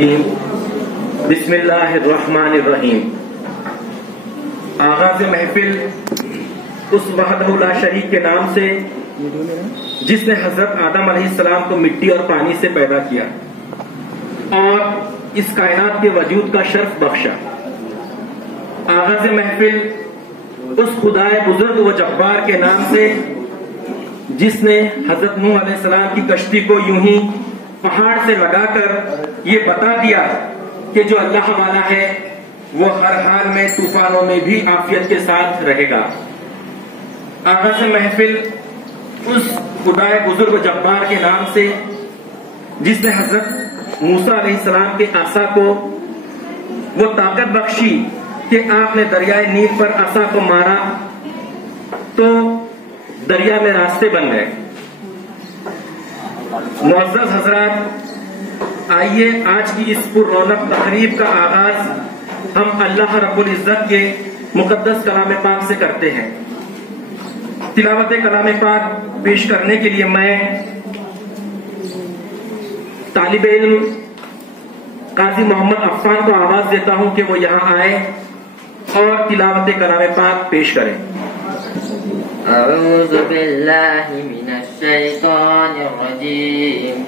बिस्मिल्लाहिर्रहमानिर्रहीम। आगाज़ महफिल उस वहदहु ला शरीक के नाम से जिसने हजरत आदम अलैहिस्सलाम को मिट्टी और पानी से पैदा किया और इस कायनात के वजूद का शर्फ बख्शा। आगाज़ महफिल उस खुदाए बुजुर्ग व जब्बार के नाम से जिसने हजरत नूह अलैहिस्सलाम की कश्ती को यूं ही पहाड़ से लगाकर ये बता दिया कि जो अल्लाह वाला है वो हर हाल में तूफानों में भी आफियत के साथ रहेगा। आगाज़ महफिल उस खुदाए बुजुर्ग जब्बार के नाम से जिसने हजरत मूसा अलैहिस्सलाम के आसा को वो ताकत बख्शी कि आपने दरियाए नील पर आसा को मारा तो दरिया में रास्ते बन गए। मुअज़्ज़ज़ हज़रात, आइए आज की इस पुररौनक तकरीब का आगाज हम अल्लाह रब्बुल इज़्ज़त के मुक़द्दस कलाम पाक से करते हैं। तिलावत कलाम पाक पेश करने के लिए मैं तालिब इल्म काजी मोहम्मद अफ़ान को आवाज देता हूं कि वो यहाँ आए और तिलावत कलाम पाक पेश करें। अऊज़ु बिल्लाहि मिनश शैतानिर रजीम।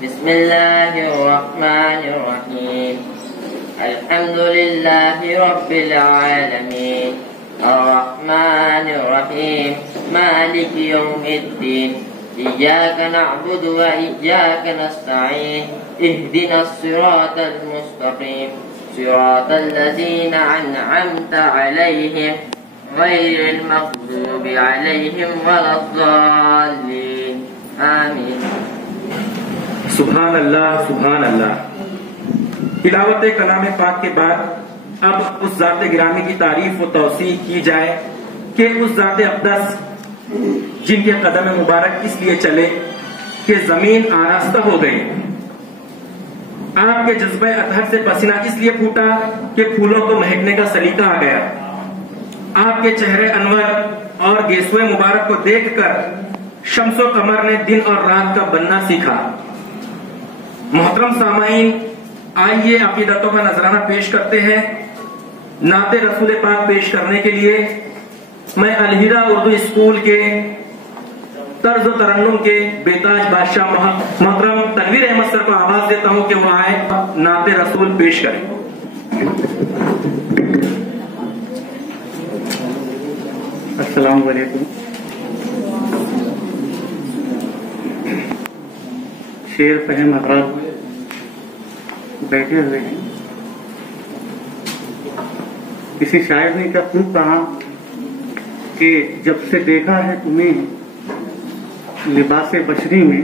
बिस्मिल्लाहिर्रहमानिर्रहीम। अल्हम्दुलिल्लाहि रब्बिल आलमीन अर्रहमानिर रहीम मालिकि यौमिद्दीन इय्याका नअबुदु व इय्याका नस्तईन इहदिनस सिरातल मुस्तक़ीम सिरातल लज़ीना अनअमता अलैहिम गैरिल मग़ज़ूबि अलैहिम वलद्दाल्लीन आमीन। सुभान अल्लाह, सुभान अल्लाह। तिलावत कलाम पाक के बाद अब उस ज़ात गिरामी की तारीफ व तौसीह की जाए कि उस ज़ात अक़दस जिनके कदम मुबारक इसलिए चले कि जमीन आरास्ता हो गई। आपके जज्बे अतहर से पसीना इसलिए फूटा कि फूलों को महकने का सलीका आ गया। आपके चेहरे अनवर और गेसुए मुबारक को देखकर शम्सो कमर ने दिन और रात का बनना सीखा। मोहतरम सामाईन, आइए अकीदतों का नजराना पेश करते हैं। नाते रसूल पाक पेश करने के लिए मैं अलहिरा उर्दू स्कूल के तर्ज तरन्नुम के बेताज बादशाह मोहतरम तनवीर अहमद सर को आवाज देता हूं कि वो आए नाते रसूल पेश करें। अस्सलाम वालेकुम। शेर फहम हज़रात बैठे हुए हैं। किसी शायर ने क्या खूब कहा कि जब से देखा है तुम्हें लिबासे बशरी में,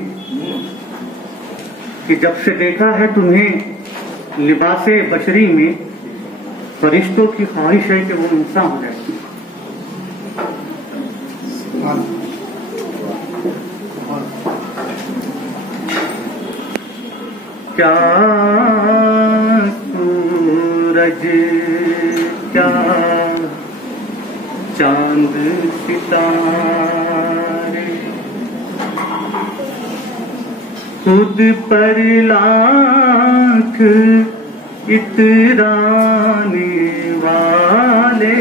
कि जब से देखा है तुम्हें लिबासे बशरी में, फरिश्तों की ख्वाहिश है कि वो इंसान हो जाए। क्या सूरज, क्या चांद सितारे, खुद पर लाख इतराने वाले,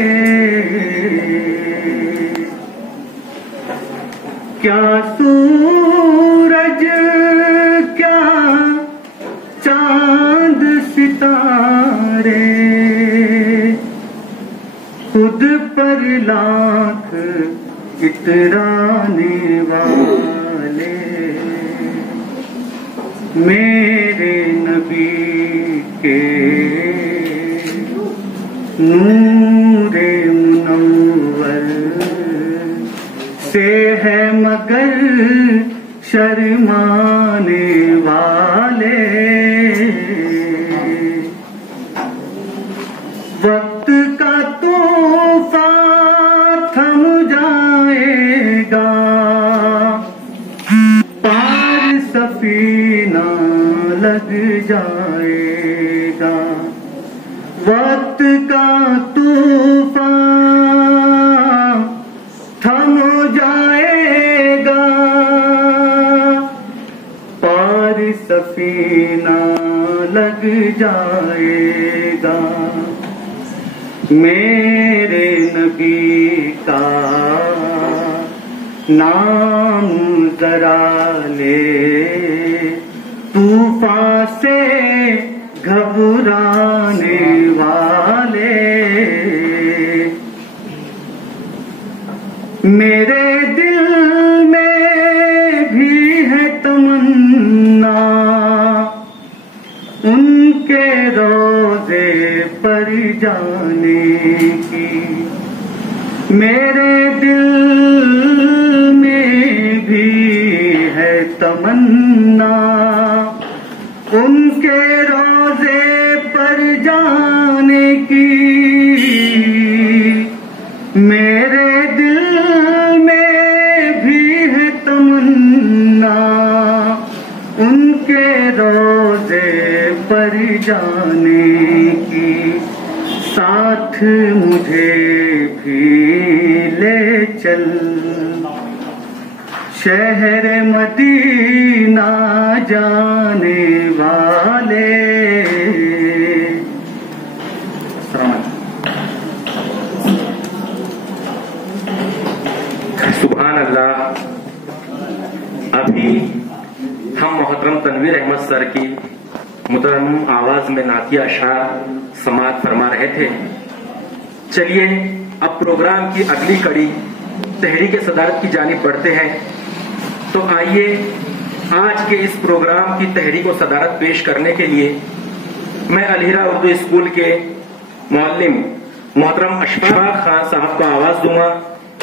क्या सूरज, क्या चांद सितारे, खुद पर लाख इतराने वाले, मेरे नबी के नूरे मुनव्वर से है मगर शर्माने वाले, वक्त का तूफान थम जाएगा, पार सफीना लग जाएगा, वक्त का तूफान थम जाएगा, पार सफीना लग जाएगा। मेरे नबी का नाम जरा ले, तूफान से घबराने वाले। मेरे दिल में भी है तमन्ना उनके रोज़े पर जाने की। मेरे दिल में भी है तमन्ना उनके रोज़े पर जाने की। मेरे दिल में भी है तमन्ना उनके रोज़े पर जाने की। साथ मुझे भी ले चल शहर मदीना जाने वाले। सुभान अल्लाह। अभी हम मोहतरम तनवीर अहमद सर की मुतरन्नम आवाज में नातिया अशआर समाअत फरमा रहे थे। चलिए अब प्रोग्राम की अगली कड़ी तहरीक सदारत की जानिब बढ़ते हैं। तो आइए आज के इस प्रोग्राम की तहरीक व सदारत पेश करने के लिए मैं अलहिरा उर्दू स्कूल के मुअल्लिम मोहतरम अशफाक खान साहब को आवाज दूंगा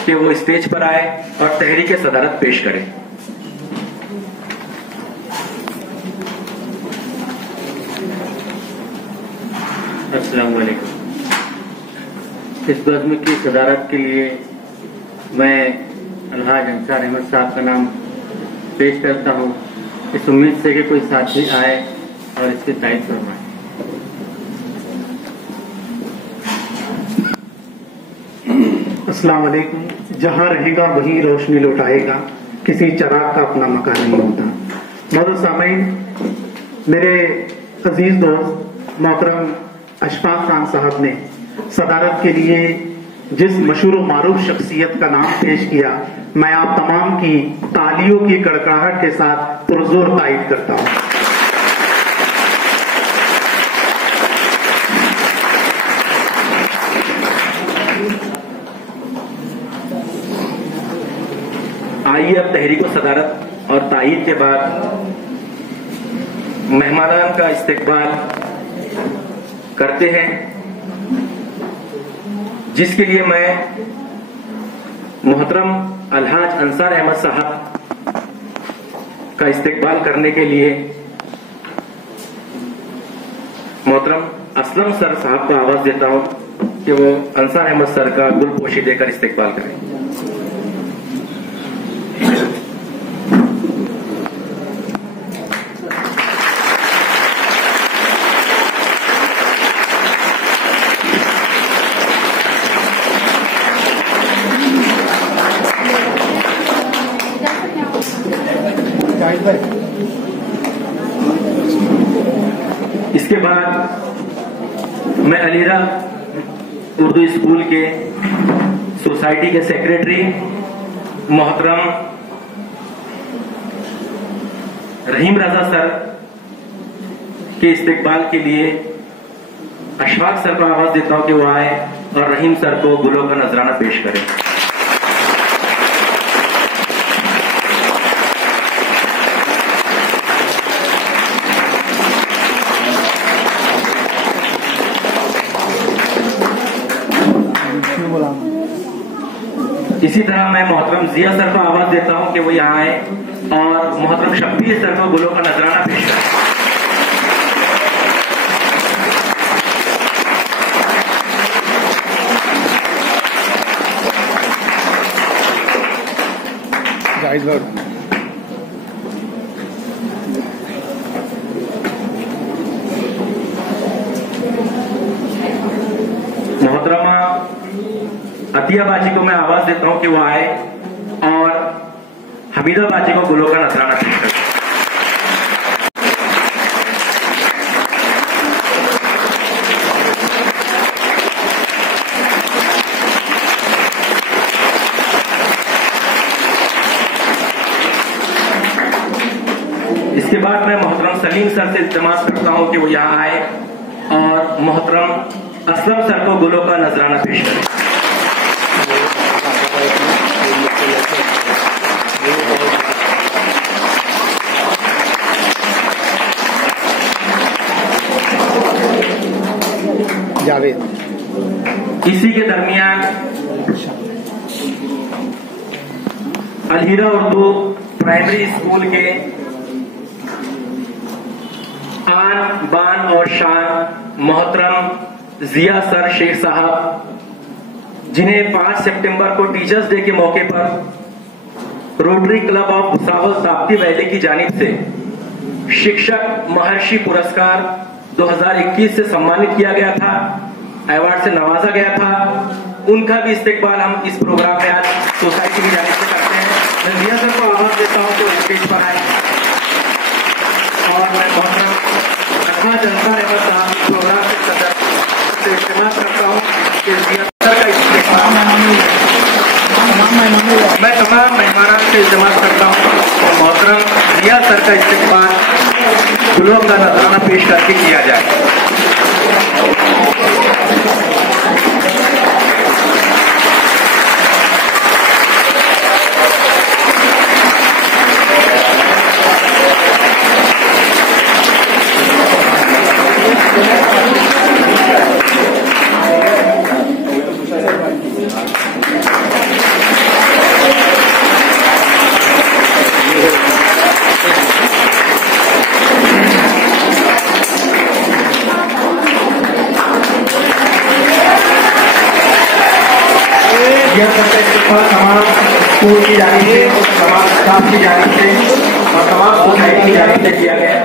कि वो स्टेज पर आए और तहरीक सदारत पेश करें। अस्सलाम वालेकुम। इस बज़्म की सदारत के लिए मैं अलहाज अंसार अहमद साहब का नाम पेश करता हूँ, इस उम्मीद से कि कोई साथी आए और इसकी तारीफ फरमाए। अस्सलाम वालेकुम। जहाँ रहेगा वहीं रोशनी लौटाएगा, किसी चराग का अपना मकान नहीं होता। मौजूद सामीन, मेरे अजीज दोस्त मोहतरम अशफाक खान साहब ने सदारत के लिए जिस मशहूर मारूफ शख्सियत का नाम पेश किया, मैं आप तमाम की तालियों की कड़कड़ाहट के साथ पुरजोर तायद करता हूँ। आइए अब तहरीक व सदारत और तायीद के बाद मेहमानान का इस्तकबाल करते हैं, जिसके लिए मैं मोहतरम अलहाज अंसार अहमद साहब का इस्तकबाल करने के लिए मोहतरम असलम सर साहब को आवाज देता हूं कि वो अंसार अहमद सर का गुलपोशी देकर इस्तकबाल करें। इसके बाद मैं अलीरा उर्दू स्कूल के सोसाइटी के सेक्रेटरी मोहतरम रहीम रजा सर के इस्तकबाल के लिए अशफाक सर को आवाज देता हूं कि वो आए और रहीम सर को गुलों का नजराना पेश करें। इसी तरह मैं मोहतरम जिया सर को आवाज देता हूं कि वो यहाँ आए और मोहतरम शब्बीर सर को गुलों का नजराना पेश करें। मोहतरमा अतिया बाजी को मैं आवाज देता हूं कि वो आए और हमीदा बाजी को गुलों का नजराना पेश करें। इसके बाद मैं मोहतरम सलीम सर से इल्तिमास करता हूं कि वो यहाँ आए और मोहतरम असलम सर को गुलों का नजराना पेश करें। जावेद। इसी के दरमियान अलहीरा उर्दू प्राइमरी स्कूल के आन बान और शान मोहतरम जिया सर शेख साहब, जिन्हें 5 सितंबर को टीचर्स डे के मौके पर rotary club of Bhusawal Tapti valley की जानिब से शिक्षक महर्षि पुरस्कार 2021 से सम्मानित किया गया था, अवार्ड से नवाजा गया था। उनका भी इस्तेकबाल हम इस प्रोग्राम में आज सोसाइटी की जानिब से करते हैं। मैं जिया सर को आवाज देता हूं कि स्टेज पर आए और मैं मोहतरम अनहाज अंसार अहमद साहब प्रोग्राम के सदर से इस्तेमाल करता हूं कि जिया सर का इस्तेमाल मैं तमाम मेहमानों से इस्तेमाल करता हूं और मोहतरम जिया सर का इस्तेमाल गुलों का नजराना पेश करके किया जाए। तमाम स्कूल की जानिब से, तमाम स्टाफ की जानिब से और तमाम सोसाइटी की जानिब से किया गया।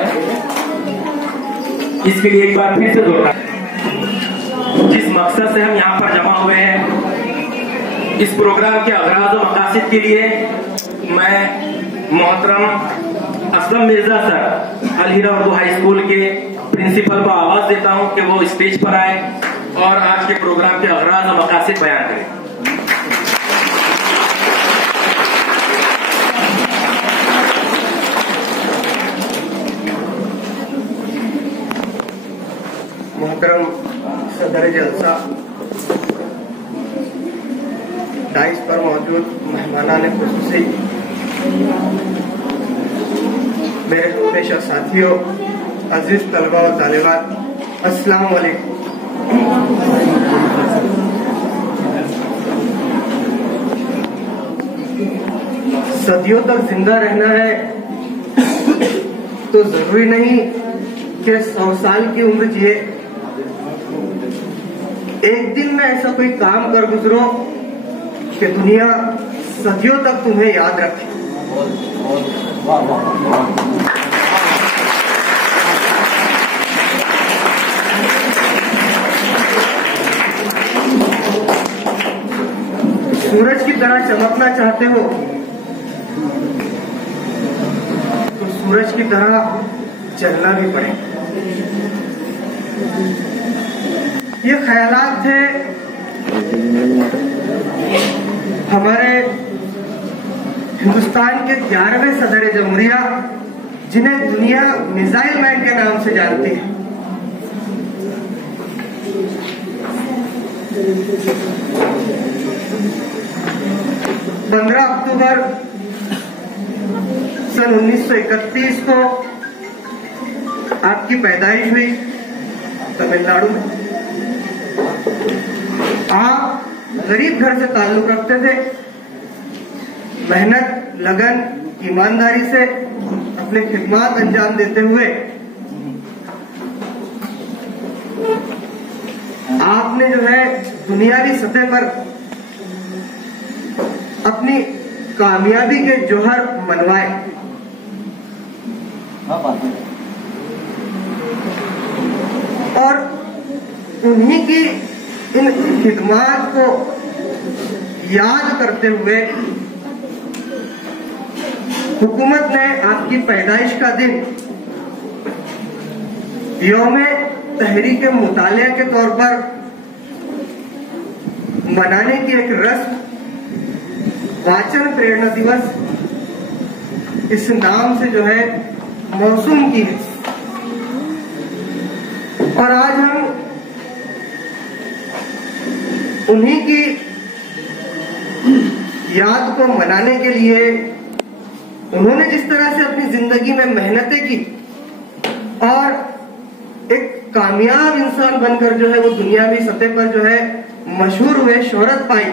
इसके लिए एक बार फिर से दोहरा, जिस मकसद से हम यहाँ पर जमा हुए हैं, इस प्रोग्राम के अगराज और मकासद के लिए मैं मोहतरम Aslam Mirza sir Alheera Urdu high school के प्रिंसिपल को आवाज देता हूँ कि वो स्टेज पर आए और आज के प्रोग्राम के अगराज और मकासद बयान करें। मोहतरम सदर जलसा, डाइस पर मौजूद मेहमानान खुसूसी, मेरे हमेशा साथियों, अजीज तलबा और तालिबात, अस्सलाम वालेकुम। सदियों तक जिंदा रहना है तो जरूरी नहीं कि 100 साल की उम्र जिए। एक दिन में ऐसा कोई काम कर गुजरो कि दुनिया सदियों तक तुम्हें याद रखे। सूरज की तरह चमकना चाहते हो तो सूरज की तरह चलना भी पड़ेगा। ये ख्यालात थे हमारे हिंदुस्तान के 11वें सदर जमहूरिया, जिन्हें दुनिया मिसाइल मैन के नाम से जानती है। पंद्रह अक्टूबर सन 1931 को आपकी पैदाइश हुई तमिलनाडु में। आप गरीब घर से ताल्लुक रखते थे। मेहनत, लगन, ईमानदारी से अपने खिदमत अंजाम देते हुए आपने जो है दुनियावी सतह पर अपनी कामयाबी के जोहर मनवाए। और उन्हीं की इन खिदमत को याद करते हुए हुकूमत ने आपकी पैदाइश का दिन यौम तहरीक मुतालिया के तौर पर मनाने की एक रस्म वाचन प्रेरणा दिवस इस नाम से जो है मौसूम की है। और आज हम उन्हीं की याद को मनाने के लिए, उन्होंने जिस तरह से अपनी जिंदगी में मेहनतें की और एक कामयाब इंसान बनकर जो है वो दुनियावी सतह पर जो है मशहूर हुए, शोहरत पाई,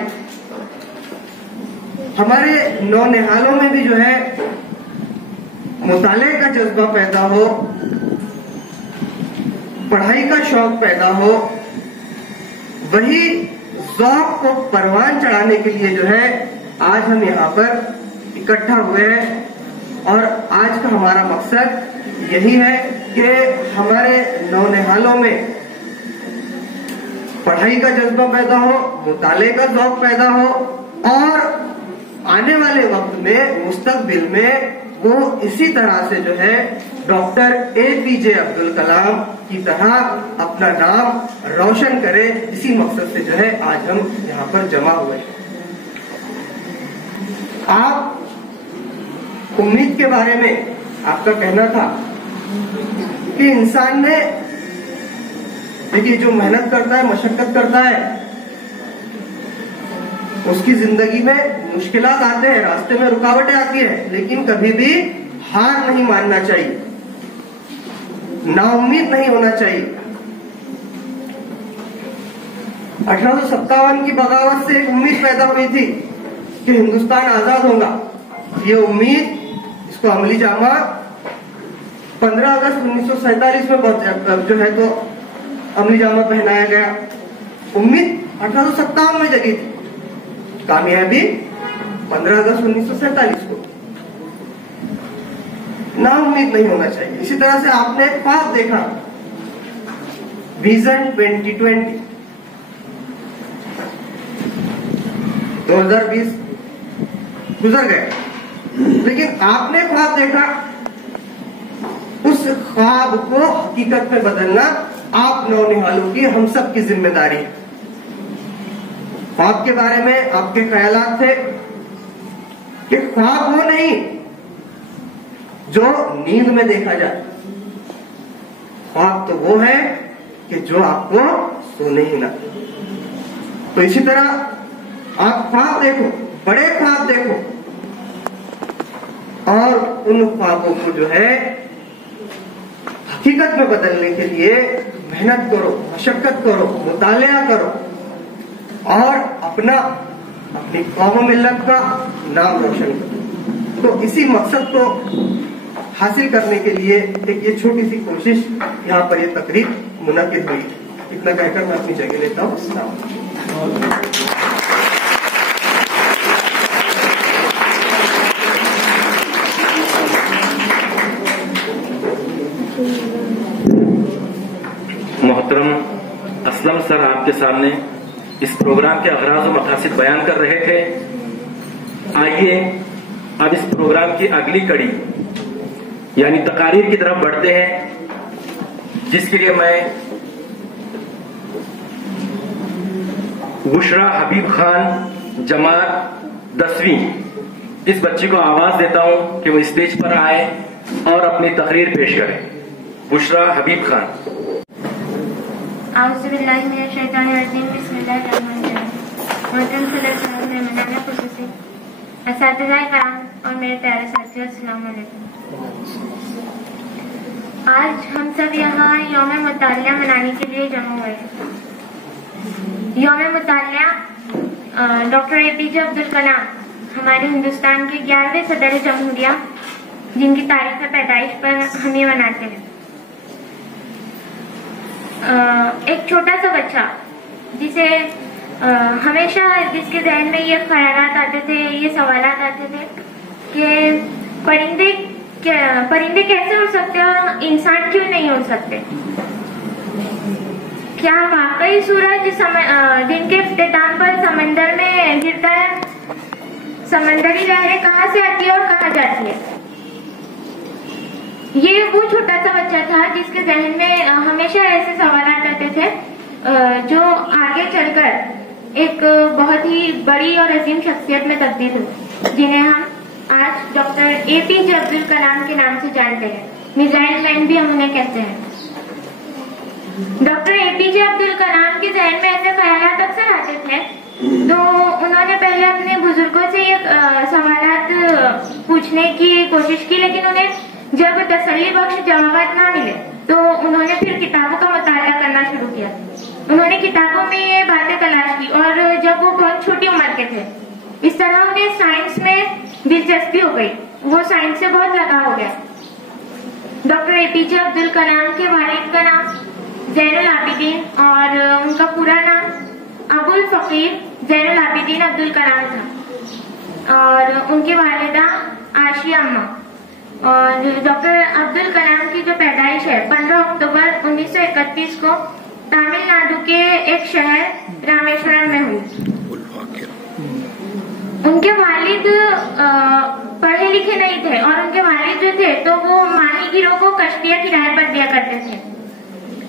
हमारे नौनिहालों में भी जो है मुताले का जज्बा पैदा हो, पढ़ाई का शौक पैदा हो, वही ज़ौक़ को परवान चढ़ाने के लिए जो है आज हम यहाँ पर इकट्ठा हुए हैं। और आज का हमारा मकसद यही है कि हमारे नौनिहालों में पढ़ाई का जज्बा पैदा हो, मुताले का ज़ौक़ पैदा हो और आने वाले वक्त में, मुस्तकबिल में वो इसी तरह से जो है डॉक्टर APJ अब्दुल कलाम की तरह अपना नाम रोशन करे। इसी मकसद से जो है आज हम यहाँ पर जमा हुए हैं। आप उम्मीद के बारे में आपका कहना था कि इंसान ने, देखिए, जो मेहनत करता है, मशक्कत करता है, उसकी जिंदगी में मुश्किलात आते हैं, रास्ते में रुकावटें आती है, लेकिन कभी भी हार नहीं मानना चाहिए, नाउम्मीद नहीं होना चाहिए। 1857 की बगावत से एक उम्मीद पैदा हुई थी कि हिंदुस्तान आजाद होगा। ये उम्मीद, इसको अमली जामा 15 अगस्त 1947 में जो है तो अमली जामा पहनाया गया। उम्मीद 1857 में जगी थी, कामयाबी 15 अगस्त 1947 को। ना उम्मीद नहीं होना चाहिए। इसी तरह से आपने एक ख्वाब देखा, विजन 2020, 2020 गुजर गए, लेकिन आपने ख्वाब देखा, उस ख्वाब को हकीकत में बदलना आप नौनिहालों की, हम सब की जिम्मेदारी है। ख्वाब के बारे में आपके ख्यालात थे कि ख्वाब वो नहीं जो नींद में देखा जाए, ख्वाब तो वो है कि जो आपको सोने ही ना। तो इसी तरह आप ख्वाब देखो, बड़े ख्वाब देखो, और उन ख्वाबों को जो है हकीकत में बदलने के लिए मेहनत करो, मशक्कत करो, मुतालिया करो और अपनी कौम मिल्लत का नाम रोशन करो। तो इसी मकसद को हासिल करने के लिए एक ये छोटी सी कोशिश, यहाँ पर ये तकरीब मुनक्किद हुई। इतना कहकर मैं अपनी जगह लेता हूँ। मोहतरम असलम सर आपके सामने इस प्रोग्राम के अगराज और मकासिद बयान कर रहे थे। आइए अब इस प्रोग्राम की अगली कड़ी यानी तकारीर की तरफ बढ़ते हैं, जिसके लिए मैं बुशरा हबीब खान जमात 10वीं इस बच्ची को आवाज देता हूं कि वो स्टेज पर आए और अपनी तकरीर पेश करें। बुशरा हबीब खान। और मेरे प्यारे साथियों, अस्सलाम वालेकुम। आज हम सब यहाँ यौम मुतालिया मनाने के लिए जमा हुए हैं। यौम मुतालिया डॉक्टर APJ अब्दुल कलाम, हमारे हिंदुस्तान के 11वें सदर जमहूरिया, जिनकी तारीख पैदाइश पर हम ये मनाते हैं। एक छोटा सा बच्चा जिसे हमेशा जिसके जहन में ये ख्यालात आते थे, ये सवालात आते थे कि परिंदे कैसे उड़ सकते हैं, इंसान क्यों नहीं उड़ सकते। क्या वाकई सूरज दिन के इख्तिताम पर समंदर में गिरता है, समंदरी लहरें कहाँ से आती है और कहाँ जाती है। ये वो छोटा सा बच्चा था जिसके जहन में हमेशा ऐसे सवाल आते थे जो आगे चलकर एक बहुत ही बड़ी और अजीम शख्सियत में तब्दील हुई, जिन्हें हम आज डॉक्टर APJ अब्दुल कलाम के नाम से जानते हैं। मिसाइल मैन भी हम उन्हें कहते हैं। डॉक्टर एपीजे अब्दुल कलाम के जहन में ऐसे ख्यालात अक्सर आते थे, तो उन्होंने पहले अपने बुजुर्गों से ये सवालात पूछने की कोशिश की, लेकिन उन्हें जब तसल्ली बख्श जवाब ना मिले तो उन्होंने फिर किताबों का मुताला करना शुरू किया। उन्होंने किताबों में ये बातें तलाश की, और जब वो बहुत छोटी उम्र के थे, इस तरह उन्हें साइंस में दिलचस्पी हो गई, वो साइंस से बहुत लगाव हो गया। डॉक्टर एपीजे अब्दुल कलाम के वालिद का नाम जैनुल आबिदीन और उनका पूरा नाम अबुल फकीर जैनुल आबिदीन अब्दुल कलाम था, और उनकी वालिदा आशिया अम्मा। और डॉक्टर अब्दुल कलाम की जो पैदाइश है 15 अक्टूबर 1931 को तमिलनाडु के एक शहर रामेश्वरम में हुई। उनके वालिद पढ़े लिखे नहीं थे, और उनके वालिद जो थे तो वो माहीगिरों को कश्तियां किराए पर दिया करते थे।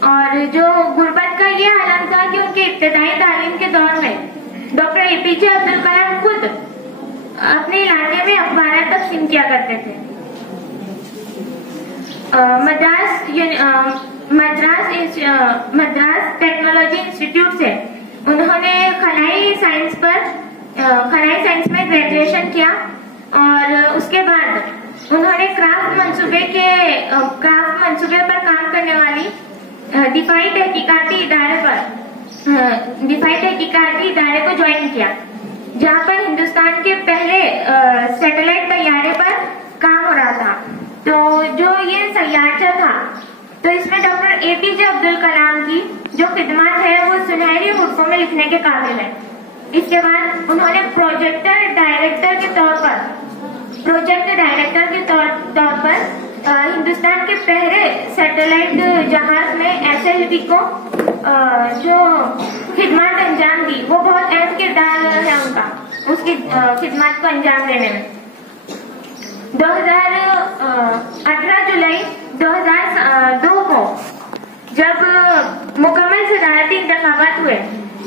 और जो गुर्बत का ये आलम था कि उनके इब्तदाई तालीम के दौर में डॉक्टर एपीजे अब्दुल कलाम खुद अपने इलाके में अखबार तकसीम किया करते थे। मद्रास टेक्नोलॉजी इंस्टीट्यूट से उन्होंने खलाई साइंस में ग्रेजुएशन किया, और उसके बाद उन्होंने क्राफ्ट मंसूबे पर काम करने वाली दिफाई तहकीकाती इदारे को ज्वाइन किया, जहां पर हिंदुस्तान के पहले सैटेलाइट तैयारे पर काम हो रहा था। तो जो ये सयाचा था, तो इसमें डॉक्टर एपीजे अब्दुल कलाम की जो खिदमत है वो सुनहरी हुर्फों में लिखने के काबिल है। इसके बाद उन्होंने प्रोजेक्ट डायरेक्टर के तौर पर हिंदुस्तान के पहले सैटेलाइट जहाज में SLV को जो खिदमत अंजाम दी, वो बहुत अहम किरदार है उनका उसकी खिदमत को अंजाम देने में। 18 जुलाई 2002 को जब मुकम्मल सदारती इंतखाबात हुए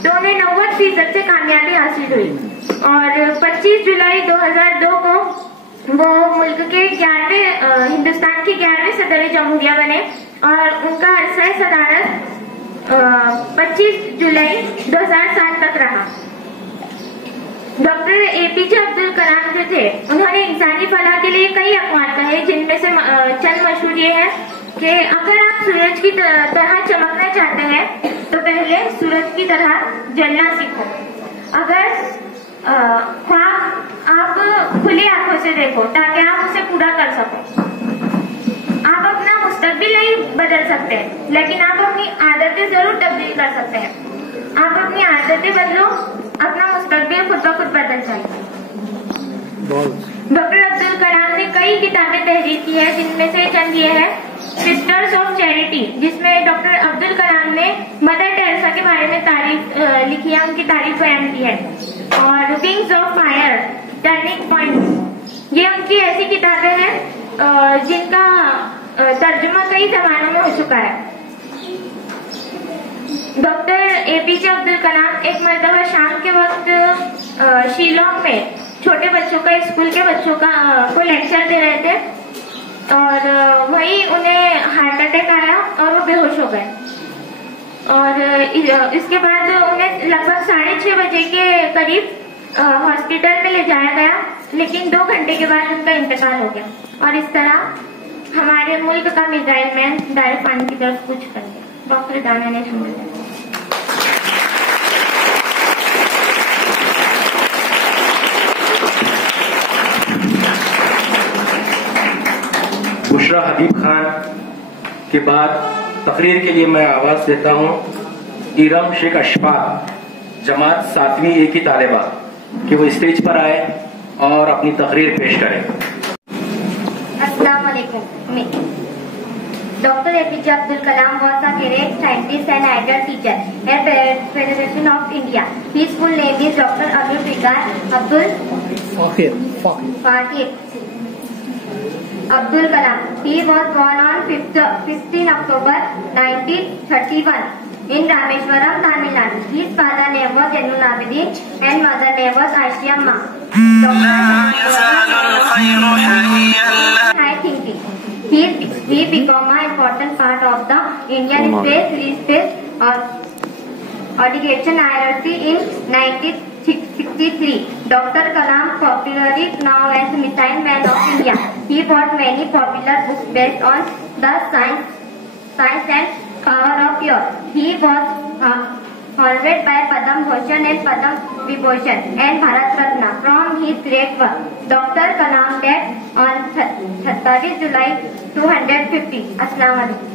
तो उन्हें 90% से कामयाबी हासिल हुई, और 25 जुलाई 2002 को वो मुल्क के 11वें हिंदुस्तान के 11वें सदर जमहूरिया बने, और उनका अरसा सदारत 25 जुलाई 2007 तक रहा। डॉक्टर एपीजे अब्दुल कलाम जो थे, उन्होंने इंसानी फलाह के लिए कई अक़वाल कहे, जिनमें से चंद मशहूर ये है कि अगर आप सूरज की तरह चमकना चाहते हैं तो पहले सूरज की तरह जलना सीखो। अगर ख्वाब आप खुली आंखों से देखो ताकि आप उसे पूरा कर सको। आप अपना मुस्तकबिल नहीं बदल सकते, लेकिन आप अपनी आदतें जरूर तब्दील कर सकते हैं। आप अपनी आदतें बदलो, अपना मुस्तकबिल खुद ब खुद बदल जाएगा। डॉक्टर अब्दुल कलाम ने कई किताबें तहरीर की है, जिनमें से चंद ये है सिस्टर्स ऑफ चैरिटी, जिसमें डॉक्टर अब्दुल कलाम ने मदर टेरेसा के बारे में तारीफ लिखी है, उनकी तारीफ बयान की है। और wings of fire, turning point, ये उनकी ऐसी किताबें हैं जिनका तर्जुमा कई जबानों में हो चुका है। डॉक्टर एपीजे अब्दुल कलाम एक मरतबा शाम के वक्त शिलोंग में छोटे बच्चों का, स्कूल के बच्चों को लेक्चर दे रहे थे, और वही उन्हें हार्ट अटैक आया और वो बेहोश हो गए। और इसके बाद उन्हें लगभग 6:30 बजे के करीब हॉस्पिटल में ले जाया गया, लेकिन 2 घंटे के बाद उनका इंतकाल हो गया। और इस तरह हमारे मुल्क का मिसाइल मैन डायरेक्ट पानी की तरफ कुछ कर गया। डॉक्टर दाना ने समझा। बुशरा हबीब खान के बाद तकरीर के लिए मैं आवाज देता हूं इरम शेख अशफाक, जमात 7वीं A की तालिबा, कि वो स्टेज पर आए और अपनी तकरीर पेश करें। अस्सलाम वालेकुम। Dr. APJ Abdul Kalam was a great scientist and idol teacher, a Federation of India. His full name is Dr. Abdul Fikar Abdul Fakir Abdul Kalam. He was born on 15 October 1931 in Rameshwaram, Tamil Nadu. His father name was Zainul Abidin and mother name was Aisha Amma. High thinking. he became an important part of the Indian space organization IRC in 1963. Dr. Kalam, popularly known as Missile Man of India, he wrote many popular books based on the science and power of yours. He was honored by Padam Bhushan and Padam Vibhushan and Bharat Ratna from his great work. Dr. Kalam died on 30 July 250. Assalamu alaikum.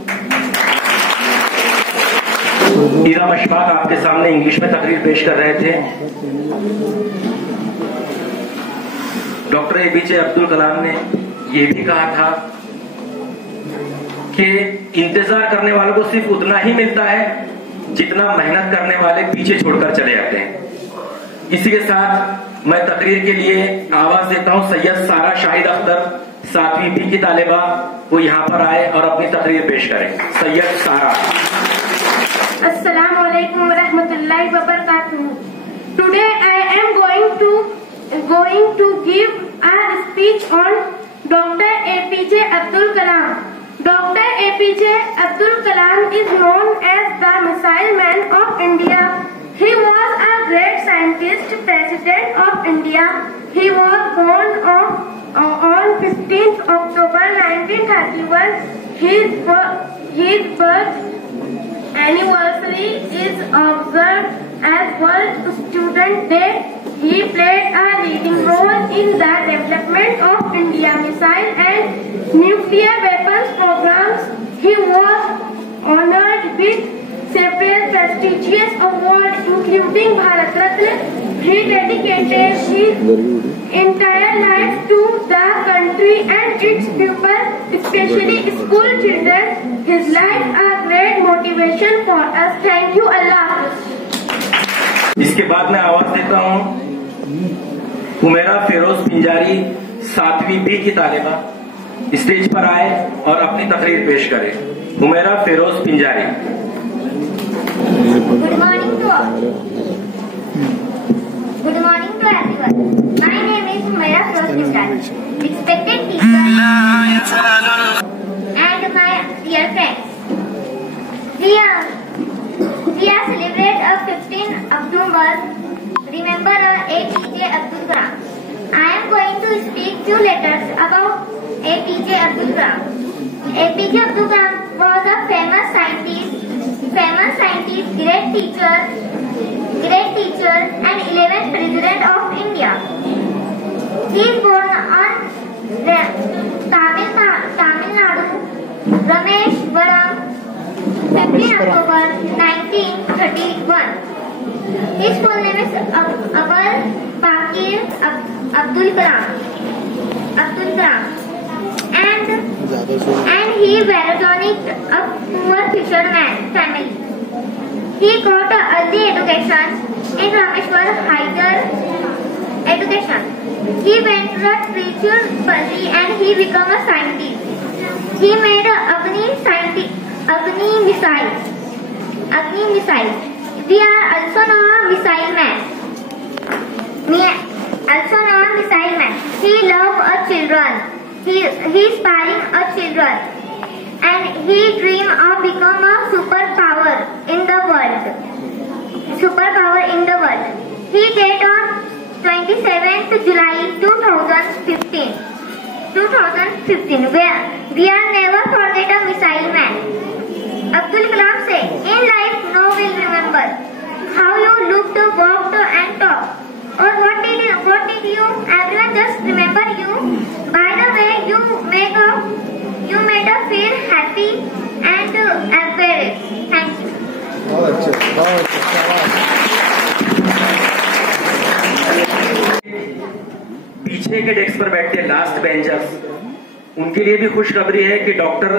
Iram Ashfaq आपके सामने English में तकरीर पेश कर रहे थे। Doctor APJ Abdul Kalam ने यह भी कहा था कि इंतजार करने वालों को सिर्फ उतना ही मिलता है जितना मेहनत करने वाले पीछे छोड़कर चले जाते हैं। इसी के साथ मैं तकरीर के लिए आवाज देता हूं सैयद सारा शाहिद अख्तर, 7वीं बी की तालिबा, वो यहाँ पर आए और अपनी तकरीर पेश करें। सैयद सारा। Assalamu alaikum wa rahmatullahi wa barakatuh. Today I am going to give a speech on Dr. APJ Abdul Kalam. Dr. APJ Abdul Kalam is known as the Missile Man of India. He was a great scientist, President of India. He was born on 15th October 1931. His birth anniversary is observed as World Student Day. He played a leading role in the development of India missile and nuclear weapons programs. He was honored with several prestigious awards including Bharat Ratna. He dedicated his entire life to the country and its people, especially school children. His life a great motivation for us. Thank you, Allah. इसके बाद मैं आवाज देता हूं Humera Firoz Pinjari, 7वीं B की तालिबा, stage पर आए और अपनी तकरीर पेश करें। Humera Firoz Pinjari. Good morning to all. Good morning to everyone. My name is Humaira Firoz Pinjari. Respected teachers and my dear friends. We are celebrate a 15 October. Remember APJ Abdul Kalam. I am going to speak few letters about APJ Abdul Kalam. APJ Abdul Kalam was a famous scientist, great teacher, and 11th President of India. He is born on Tamil Nadu, Rameshwaram, 15 October 1931. His full name is Abul Pakir Abdul Kalam. And he belonged to a poor fisherman family. He got early education in Rameshwaram Higher Education. He went to Trichy and he became a scientist. He made Agni missiles. We are also known as Missile Man. He loved children. He inspiring children. And he dreamed of becoming a superpower in the world. He died on 27th July 2015. Where we are never forget a missile man. Abdul Kalam said, in life no will remember how you looked, walked and talked. Or what did you? Everyone just remember you. By the way you made us feel happy and embarrassed. Thank you. पीछे के desk पर बैठे last benchers, उनके लिए भी खुशखबरी है कि डॉक्टर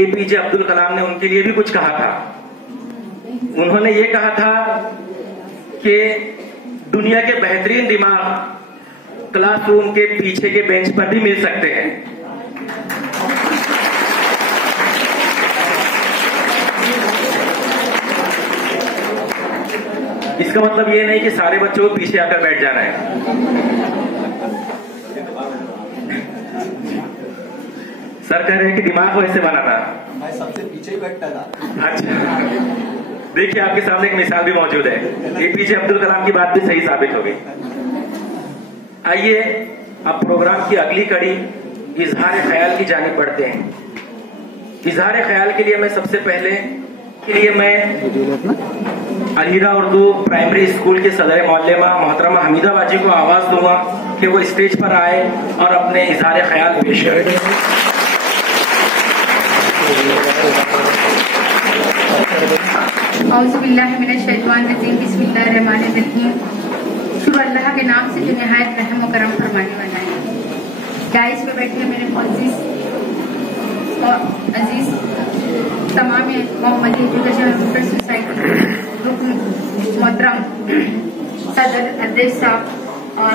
एपीजे अब्दुल कलाम ने उनके लिए भी कुछ कहा था। उन्होंने ये कहा था कि दुनिया के बेहतरीन दिमाग क्लासरूम के पीछे के बेंच पर भी मिल सकते हैं। इसका मतलब ये नहीं कि सारे बच्चों को पीछे आकर बैठ जाना है। सर कह रहे हैं कि दिमाग वैसे बना था। मैं सबसे पीछे ही बैठता था। अच्छा, देखिए आपके सामने एक मिसाल भी मौजूद है। एपीजे अब्दुल कलाम की बात भी सही साबित हो गई। आइए अब प्रोग्राम की अगली कड़ी इजहार ख्याल की जानिब बढ़ते हैं। इजहार ख्याल के लिए मैं सबसे पहले अलहिदा उर्दू प्राइमरी स्कूल के सदर मौलमा मोहतरमा हमीदा बाजी को आवाज दूंगा कि वो स्टेज पर आए और अपने इजहार ख्याल पेश करें। औज़ुबिल्लाहिमिनश्शैतानिर्रजीम, बिस्मिल्लाहिर्रहमानिर्रहीम। शुरू अल्लाह के नाम से जो निहायत रहम और करम फरमाने वाला है। डाइस पे बैठे मेरे और अजीज तमाम मोहम्मदी एजुकेशन सोसाइटी मोहतरम सदर अध्यक्ष साहब और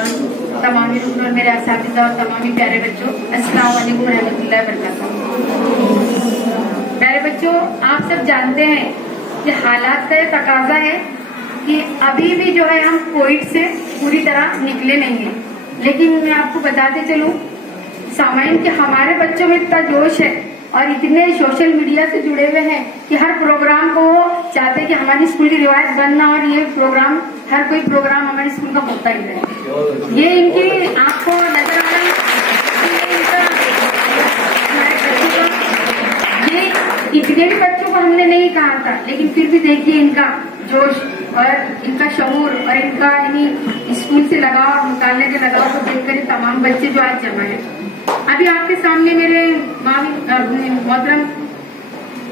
तमामी रुकन और मेरे असातिज़ा और तमामी प्यारे बच्चों, अस्सलाम वालेकुम रहमतुल्लाहि व बरकातहू। प्यारे बच्चों, आप सब जानते हैं कि हालात का ये तकाजा है कि अभी भी जो है हम कोविड से पूरी तरह निकले नहीं हैं, लेकिन मैं आपको बताते चलूं सामाइन कि हमारे बच्चों में इतना जोश है और इतने सोशल मीडिया से जुड़े हुए हैं कि हर प्रोग्राम को चाहते हैं कि हमारी स्कूल की रिवायत बनना और ये प्रोग्राम, हर कोई प्रोग्राम हमारी स्कूल का होता ही रहे। ये इनकी आपको नजर आ रहा है, ये इतने भी बच्चों को हमने नहीं कहा था, लेकिन फिर भी देखिए इनका जोश और इनका शऊर और इनका स्कूल से लगाव, मुताले के लगाव को देखकर तमाम बच्चे जो आज जमा है। अभी आपके सामने मेरे मोहतरम